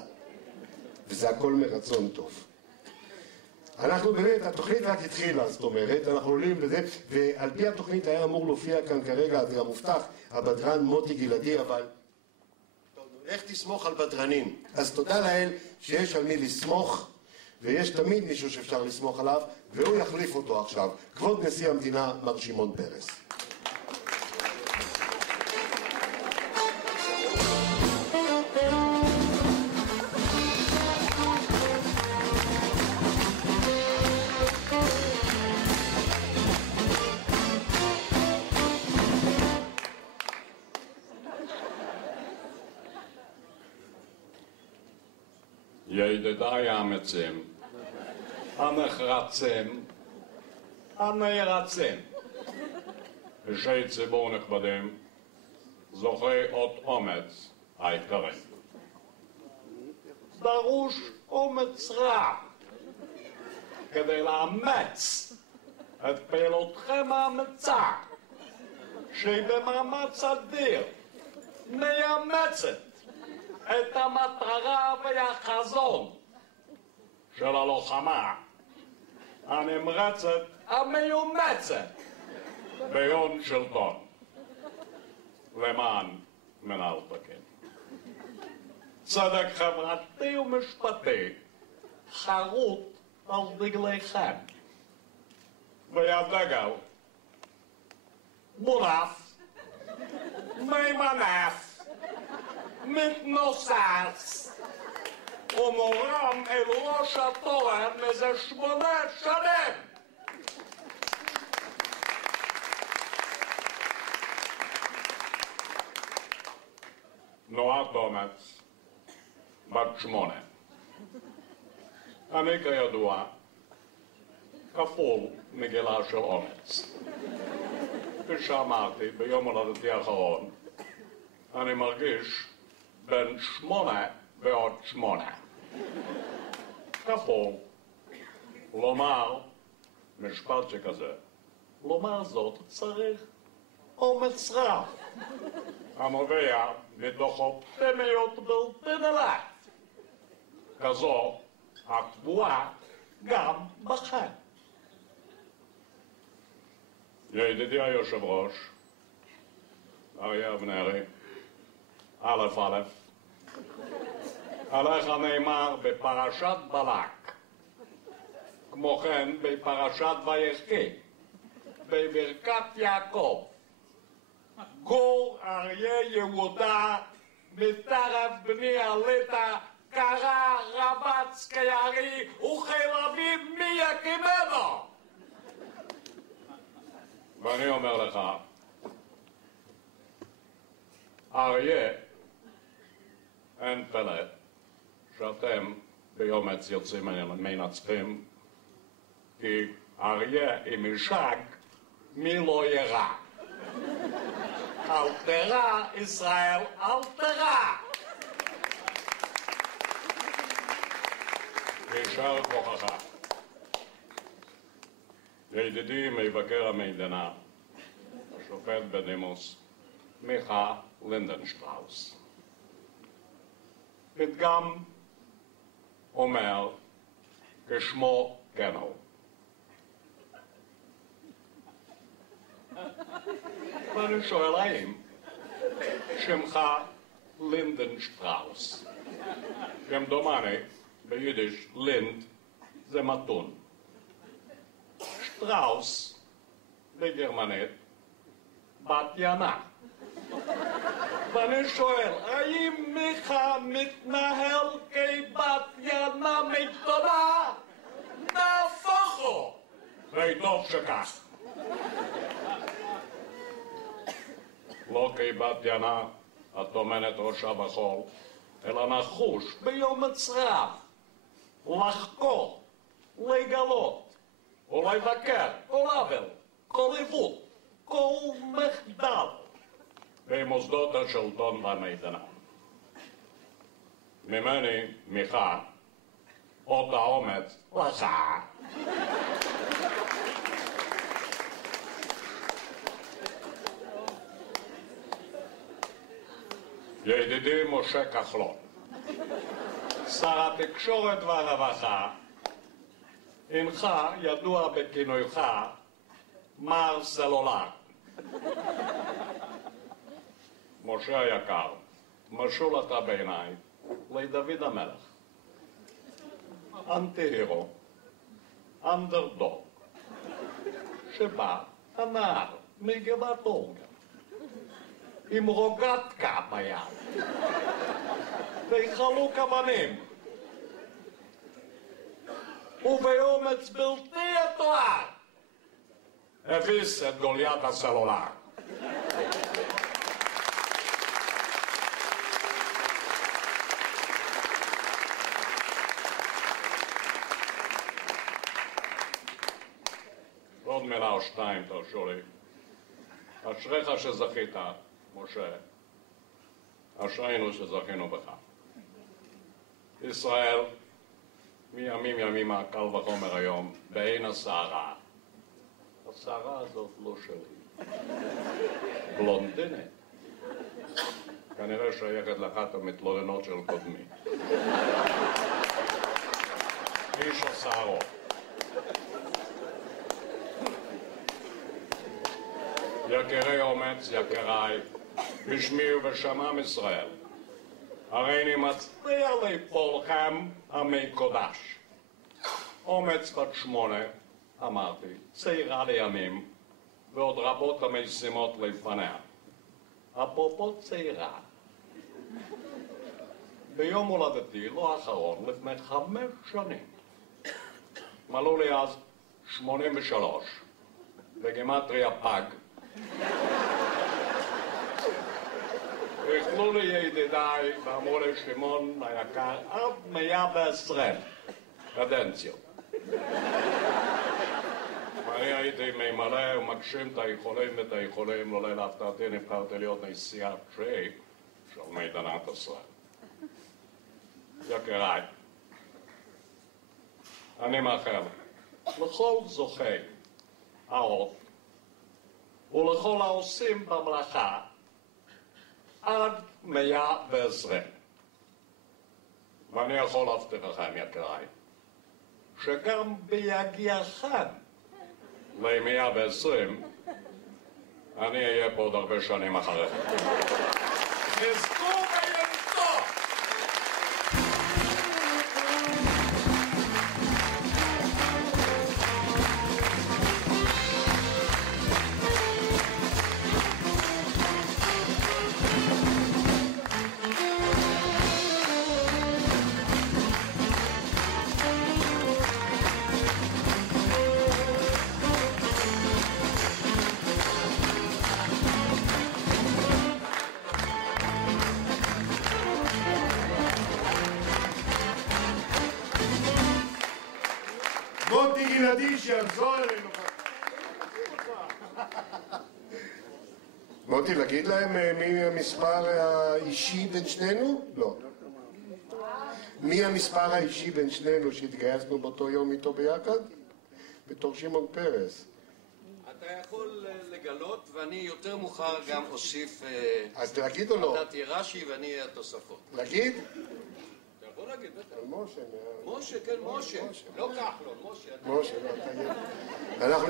וזה הכל מרצון טוב. אנחנו באמת, התוכנית רק התחילה, זאת אומרת, אנחנו עולים בזה, ועל פי התוכנית היה אמור להופיע כאן כרגע, זה גם מובטח, הבדרן מוטי גלעדי, אבל איך תסמוך על בדרנים? אז תודה לאל שיש על מי לסמוך, ויש תמיד מישהו שאפשר לסמוך עליו, והוא יחליף אותו עכשיו. כבוד נשיא המדינה, מר שמעון פרס. ידידיי האמצים, הנחרצים, הנערצים, אישי ציבור נכבדים, זוכי אות אומץ העיקרים. דרוש אומץ רב כדי לאמץ את פעילותכם האמצה, שהיא במאמץ אדיר מאמצת את המטרה והחזון של הלוחמה הנמרצת המיומצת בהון שלטון למען מנהל תקין. צדק חברתי ומשפטי חרוט על דגליכם, והדגל מונף, מימנף, מתנוסס ומורם אל ראש התורן מזה 8 שנים. תנועת אומץ בת 8. אני כידוע כפול מגילה של אומץ. כפי שאמרתי ביום הולדתי האחרון, אני מרגיש בין 8 ועוד 8. כפול, לומר משפט שכזה, לומר זאת צריך אומץ רב, הנובע מתוך אופטימיות בלתי נלאה, כזו הקבועה גם בכם. ידידי היושב ראש, אריה אבנרי, א', עליך נאמר בפרשת בלק, כמו כן בפרשת ויחי, בברכת יעקב, גור אריה יהודה מטרף בני עלתה, קרא רבץ כיערי וחיל אביב מי יקימנו. ואני אומר לך, אריה, אין פלא שאתם באומץ יוצאים מנצחים, כי אריה עם משג מי לא ירא. אלתרה ישראל, אלתרה. יישר כוחך. ידידי מבקר המדינה, השופט בדימוס מיכה לינדנשטראוס. פתגם אומר כשמו כן הוא. ואני שואל האם שמך לינדן שטראוס. כמדומני, ביידיש לינד זה מתון. שטראוס בגרמנית בת ינה. ואני שואל, האם מיכה מתנהל כבת ינה מתונה? נהפוך הוא! וטוב שכך. לא כבת ינה הטומנת ראשה בחול, אלא נחוש ביום מצרף, לחקור, לגלות, או לבקר, כל עוול, כל עיוות, כל מחדל במוסדות השלטון והמדינה. ממני, מיכה, אות האומץ לך. ידידי משה כחלון, שר התקשורת והרווחה, אינך ידוע בכינויך מר סלולר. משה היקר, משול אתה בעיניי לדוד המלך. אנטי-הירו, אנדרדוג, שבא הנער מגבעת אורגן עם רוגטקה ביד וחלוק אבנים ובאומץ בלתי יתואר הביס את גוליית הסלולר. עוד מילה או שתיים, תרשו לי. אשריך שזכית, משה, אשרינו שזכינו בך. ישראל, מימים ימימה, קל וחומר היום, בעין הסערה. הסערה הזאת לא שלי. בלונדינית. כנראה שייכת לאחת המתלוננות של קודמי. איש הסערות. יקירי אומץ, יקיריי, בשמי ובשם עם ישראל, הריני מצדיע לפולכם המקודש. אומץ בת 8, אמרתי, צעירה לימים, ועוד רבות המשימות לפניה. אפרופו צעירה, ביום הולדתי, לא האחרון, לפני 5 שנים, מלאו לי אז 83, בגימטריה פג. איחלו לי ידידיי ואמרו לי, שמעון היקר, עד 120 קדנציות. ואני הייתי ממלא ומגשים את היכולים ואת היכולים, לא להפתעתי נבחרתי להיות נשיא התשיעי של מדינת ישראל. יקיריי, אני מאחל לכל זוכי האות ולכל העושים במלאכה עד 120. ואני יכול להבטיחכם, יקיריי, שגם ביגיעכם ל-120, אני אהיה פה עוד הרבה שנים אחריכם. חזקו וימצאו! מוטי גלעדי שיחזור אלינו. מוטי, להגיד להם מי המספר האישי בין שנינו? לא. מי המספר האישי בין שנינו שהתגייסנו באותו יום איתו ביחד? בתור שמעון פרס. אתה יכול לגלות, ואני יותר מאוחר גם אוסיף... אז להגיד או לא? אתה תהיה רש"י ואני אהיה התוספות. להגיד? אתה יכול להגיד, בטח. משה. משה, כן, משה. לא כחלון, משה. משה, לא, אתה... אנחנו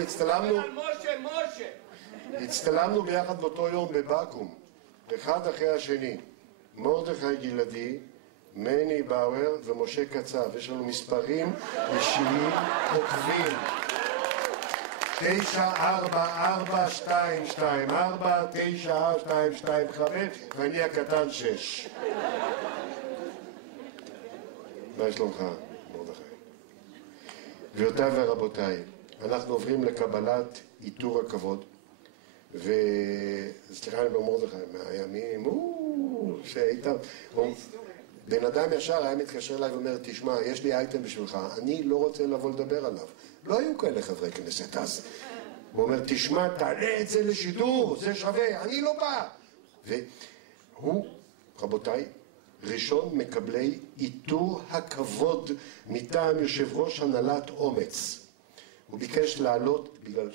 הצטלמנו ביחד באותו יום בבקו"ם, אחד אחרי השני. מרדכי גלעדי, מני באואר ומשה קצב. יש לנו מספרים אישיים עוקבים. 9442224 94225 ואני הקטן 6. מה שלומך, מרדכי? גבירותיי ורבותיי, אנחנו עוברים לקבלת עיטור הכבוד, וסליחה, אני לא מרדכי, מהימים, שהיית... בן אדם ישר היה מתקשר אליי ואומר, תשמע, יש לי אייטם בשבילך, אני לא רוצה לבוא לדבר עליו. לא היו כאלה חברי כנסת אז. הוא אומר, תשמע, תעלה את זה לשידור, זה שווה, אני לא בא. והוא, רבותיי, ראשון מקבלי עיטור הכבוד מטעם יושב ראש הנהלת אומץ. הוא ביקש לעלות, בגלל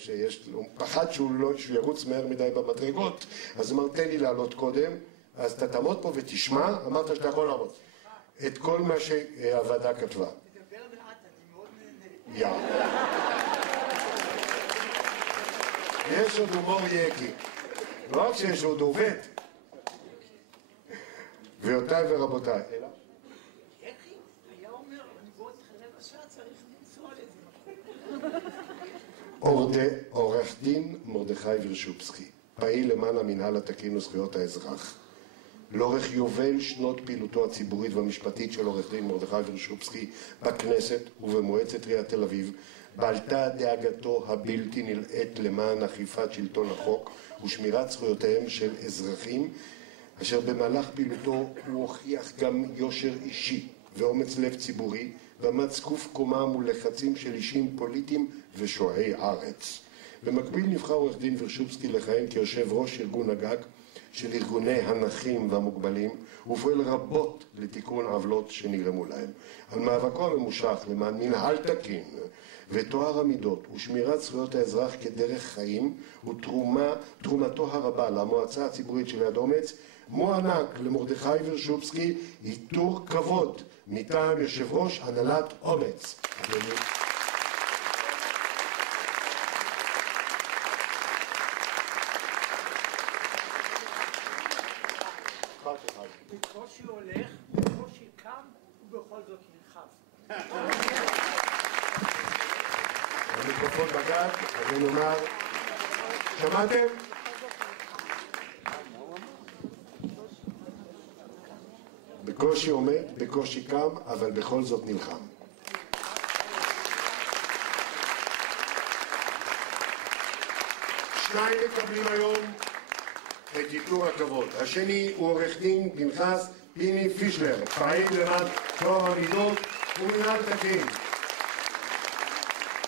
הוא פחד שהוא ירוץ מהר מדי במדרגות, אז אמר, תן לי לעלות קודם, אז אתה תעמוד פה ותשמע, אמרת שאתה יכול לעמוד. את כל מה שהוועדה כתבה. תדבר לאט, אני מאוד נהנה. יש עוד הומור יקי. לא רק שיש עוד עובד. גבירותיי ורבותיי. יקי היה אומר, אני בעוד רבע שעה צריך לנסוע לזה. עורך דין מרדכי ורשובסקי, פעיל למען המינהל התקין וזכויות האזרח. לאורך יובל שנות פעילותו הציבורית והמשפטית של עורך דין מרדכי ורשובסקי בכנסת ובמועצת עיריית תל אביב, בעלתה דאגתו הבלתי נלאית למען אכיפת שלטון החוק ושמירת זכויותיהם של אזרחים, אשר במהלך פעילותו הוא הוכיח גם יושר אישי ואומץ לב ציבורי, ועמד זקוף קומה מול לחצים של אישים פוליטיים ושועי הארץ. במקביל נבחר עורך דין ורשובסקי לכהן כיושב ראש ארגון הגג של ארגוני הנכים והמוגבלים, ופועל רבות לתיקון עוולות שנגרמו להם. על מאבקו הממושך למען מנהל תקין וטוהר המידות ושמירת זכויות האזרח כדרך חיים ותרומתו הרבה למועצה הציבורית של יד אומץ, מוענק למרדכי ורשובסקי עיטור כבוד מטעם יושב ראש הנהלת אומץ. בקושי הולך, בקושי קם, ובכל זאת נלחץ. המיקרופון בגב, אני נאמר, שמעתם? בקושי עומד, בקושי קם, אבל בכל זאת נלחם. שניים מקבלים היום את עיטור הכבוד. השני הוא עורך דין פנחס פיני פישלר, פעיל למען טוהר המידות ומינהל תקין.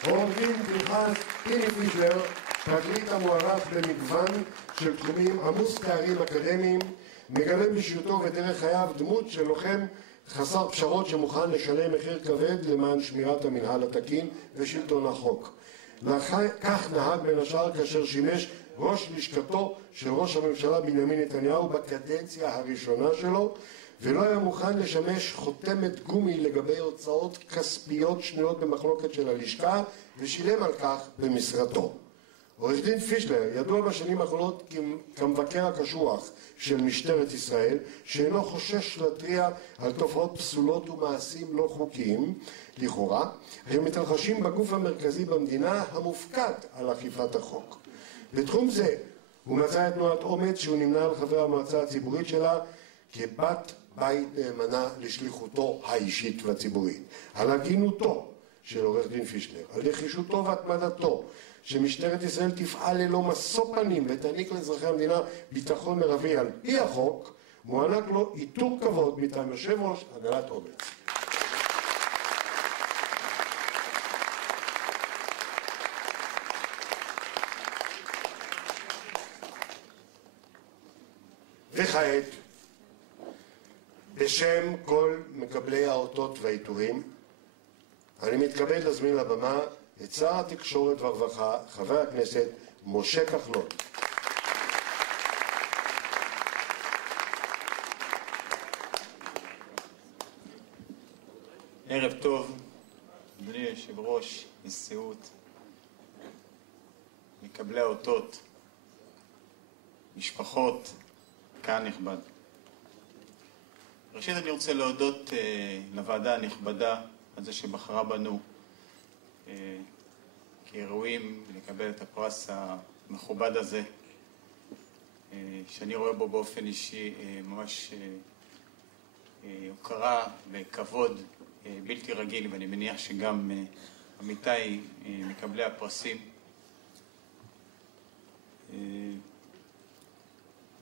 עורך דין פנחס פיני פישלר, פרקליט המוערך במגוון של תחומים עמוס תארים אקדמיים, מגלם באישיותו ודרך חייו דמות של לוחם חסר פשרות שמוכן לשלם מחיר כבד למען שמירת המינהל התקין ושלטון החוק. כך נהג בין השאר כאשר שימש ראש לשכתו של ראש הממשלה בנימין נתניהו בקדנציה הראשונה שלו, ולא היה מוכן לשמש חותמת גומי לגבי הוצאות כספיות שנויות במחלוקת של הלשכה, ושילם על כך במשרתו. עורך דין פישלר ידוע בשנים האחרונות כמבקר הקשוח של משטרת ישראל, שאינו חושש להתריע על תופעות פסולות ומעשים לא חוקיים, לכאורה, הם מתרחשים בגוף המרכזי במדינה המופקד על אכיפת החוק. בתחום זה הוא מצא את תנועת אומץ שהוא נמנה על חברי המועצה הציבורית שלה כבת בית נאמנה לשליחותו האישית והציבורית. על הגינותו של עורך דין פישלר, על נחישותו והתמדתו, שמשטרת ישראל תפעל ללא משוא פנים ותעניק לאזרחי המדינה ביטחון מרבי על פי החוק, מוענק לו עיטור כבוד מטעם יושב ראש הנהלת אומץ. וכעת, בשם כל מקבלי האותות והעיטורים, אני מתכבד להזמין לבמה את שר התקשורת והרווחה, חבר הכנסת משה כחלון. ערב טוב, אדוני יושב ראש, נשיאות, מקבלי האותות, משפחות, קהל נכבד. ראשית אני רוצה להודות לוועדה הנכבדה על זה שבחרה בנו כראויים לקבל את הפרס המכובד הזה, שאני רואה בו באופן אישי ממש הוקרה וכבוד בלתי רגיל, ואני מניח שגם עמיתיי מקבלי הפרסים.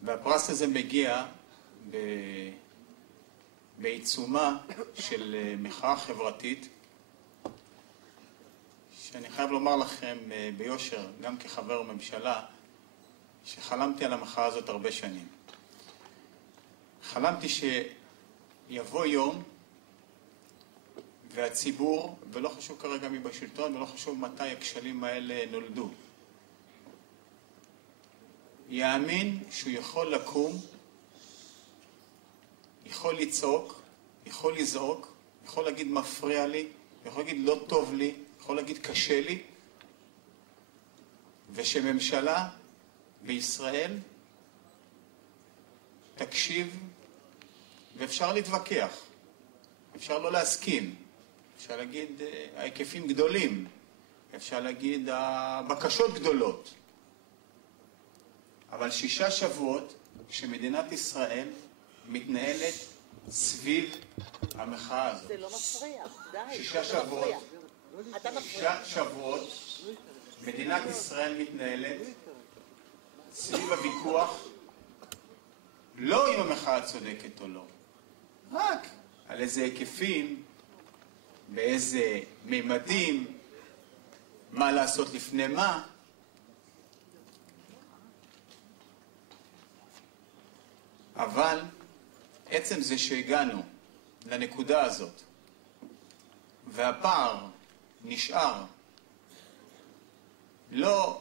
והפרס הזה מגיע בעיצומה של מחאה חברתית, שאני חייב לומר לכם ביושר, גם כחבר ממשלה, שחלמתי על המחאה הזאת הרבה שנים. חלמתי שיבוא יום והציבור, ולא חשוב כרגע מי בשלטון, ולא חשוב מתי הכשלים האלה נולדו, יאמין שהוא יכול לקום, יכול לצעוק, יכול לזעוק, יכול להגיד מפריע לי, יכול להגיד לא טוב לי, יכול להגיד קשה לי, ושממשלה בישראל תקשיב, ואפשר להתווכח, אפשר לא להסכים, אפשר להגיד ההיקפים גדולים, אפשר להגיד הבקשות גדולות, אבל 6 שבועות שמדינת ישראל מתנהלת סביב המחאה הזאת. זה לא מפריע, די. 6 שבועות מדינת ישראל מתנהלת סביב הוויכוח, לא אם המחאה צודקת או לא, רק על איזה היקפים, באיזה ממדים, מה לעשות לפני מה. אבל עצם זה שהגענו לנקודה הזאת, והפער נשאר לא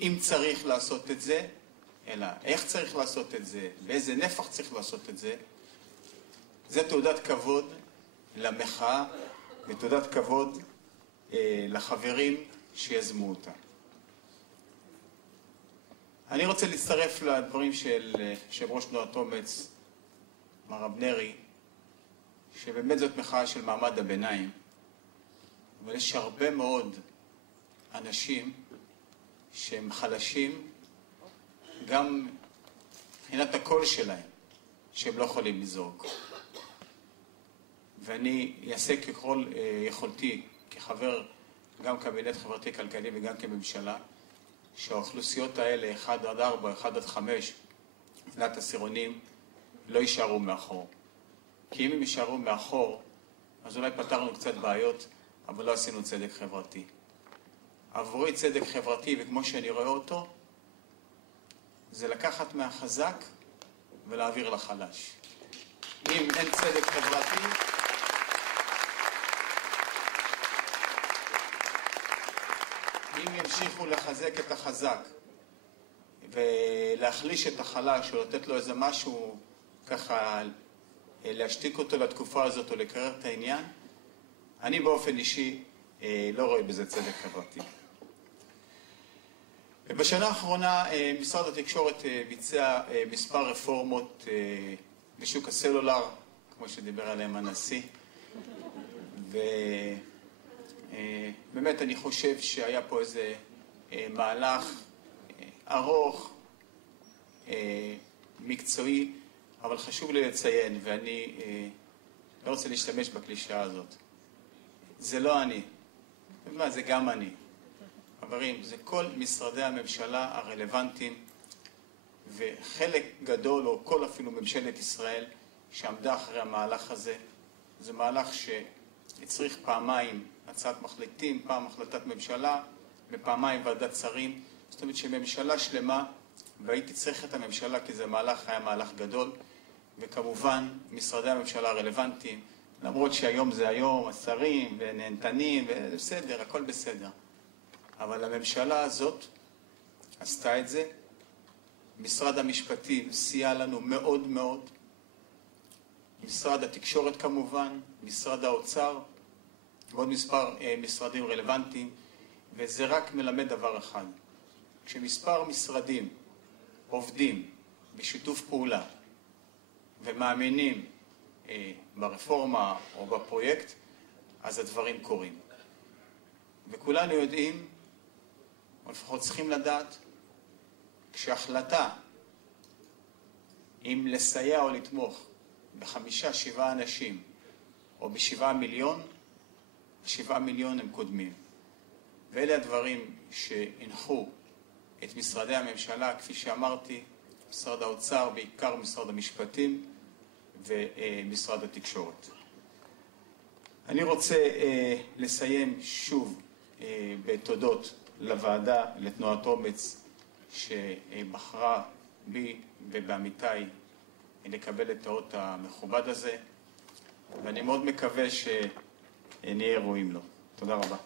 אם צריך לעשות את זה, אלא איך צריך לעשות את זה, באיזה נפח צריך לעשות את זה, זה תעודת כבוד למחאה ותעודת כבוד לחברים שיזמו אותה. אני רוצה להצטרף לדברים של יושב ראש תנועת אומץ, מר אבנרי, שבאמת זאת מחאה של מעמד הביניים, אבל יש הרבה מאוד אנשים שהם חלשים, גם מבחינת הקול שלהם, שהם לא יכולים לזעוק. ואני אעשה ככל יכולתי, כחבר גם קבינט חברתי כלכלי וגם כממשלה, שהאוכלוסיות האלה, 1-4, 1-5, מבחינת עשירונים, לא יישארו מאחור. כי אם הם יישארו מאחור, אז אולי פתרנו קצת בעיות, אבל לא עשינו צדק חברתי. עבורי צדק חברתי, וכמו שאני רואה אותו, זה לקחת מהחזק ולהעביר לחלש. אם אין צדק חברתי, אם ימשיכו לחזק את החזק ולהחליש את החלש או לתת לו איזה משהו ככה להשתיק אותו לתקופה הזאת או לקרר את העניין, אני באופן אישי לא רואה בזה צדק חברתי. בשנה האחרונה משרד התקשורת ביצע מספר רפורמות בשוק הסלולר, כמו שדיבר עליהם הנשיא, ובאמת אני חושב שהיה פה איזה מהלך ארוך, מקצועי, אבל חשוב לי לציין, ואני לא רוצה להשתמש בקלישאה הזאת. זה לא אני, זה גם אני. חברים, זה כל משרדי הממשלה הרלוונטיים, וחלק גדול, או כל אפילו ממשלת ישראל, שעמדה אחרי המהלך הזה. זה מהלך שהצריך פעמיים הצעת מחליטים, פעם החלטת ממשלה, ופעמיים ועדת שרים. זאת אומרת שממשלה שלמה, והייתי צריך את הממשלה כי זה מהלך, היה מהלך גדול, וכמובן משרדי הממשלה הרלוונטיים, למרות שהיום זה היום, השרים ונהנתנים, בסדר, הכל בסדר. אבל הממשלה הזאת עשתה את זה. משרד המשפטים סייע לנו מאוד מאוד. משרד התקשורת כמובן, משרד האוצר, ועוד מספר משרדים רלוונטיים, וזה רק מלמד דבר אחד. כשמספר משרדים עובדים בשיתוף פעולה ומאמינים ברפורמה או בפרויקט, אז הדברים קורים. וכולנו יודעים, או לפחות צריכים לדעת, כשהחלטה אם לסייע או לתמוך ב5-7 אנשים או ב7 מיליון, 7 מיליון הם קודמים. ואלה הדברים שהנחו את משרדי הממשלה, כפי שאמרתי, משרד האוצר, בעיקר משרד המשפטים ומשרד התקשורת. אני רוצה לסיים שוב בתודות לוועדה, לתנועת אומץ, שבחרה בי ובעמיתיי לקבל את האות המכובד הזה, ואני מאוד מקווה שנהיה ראויים לו. תודה רבה.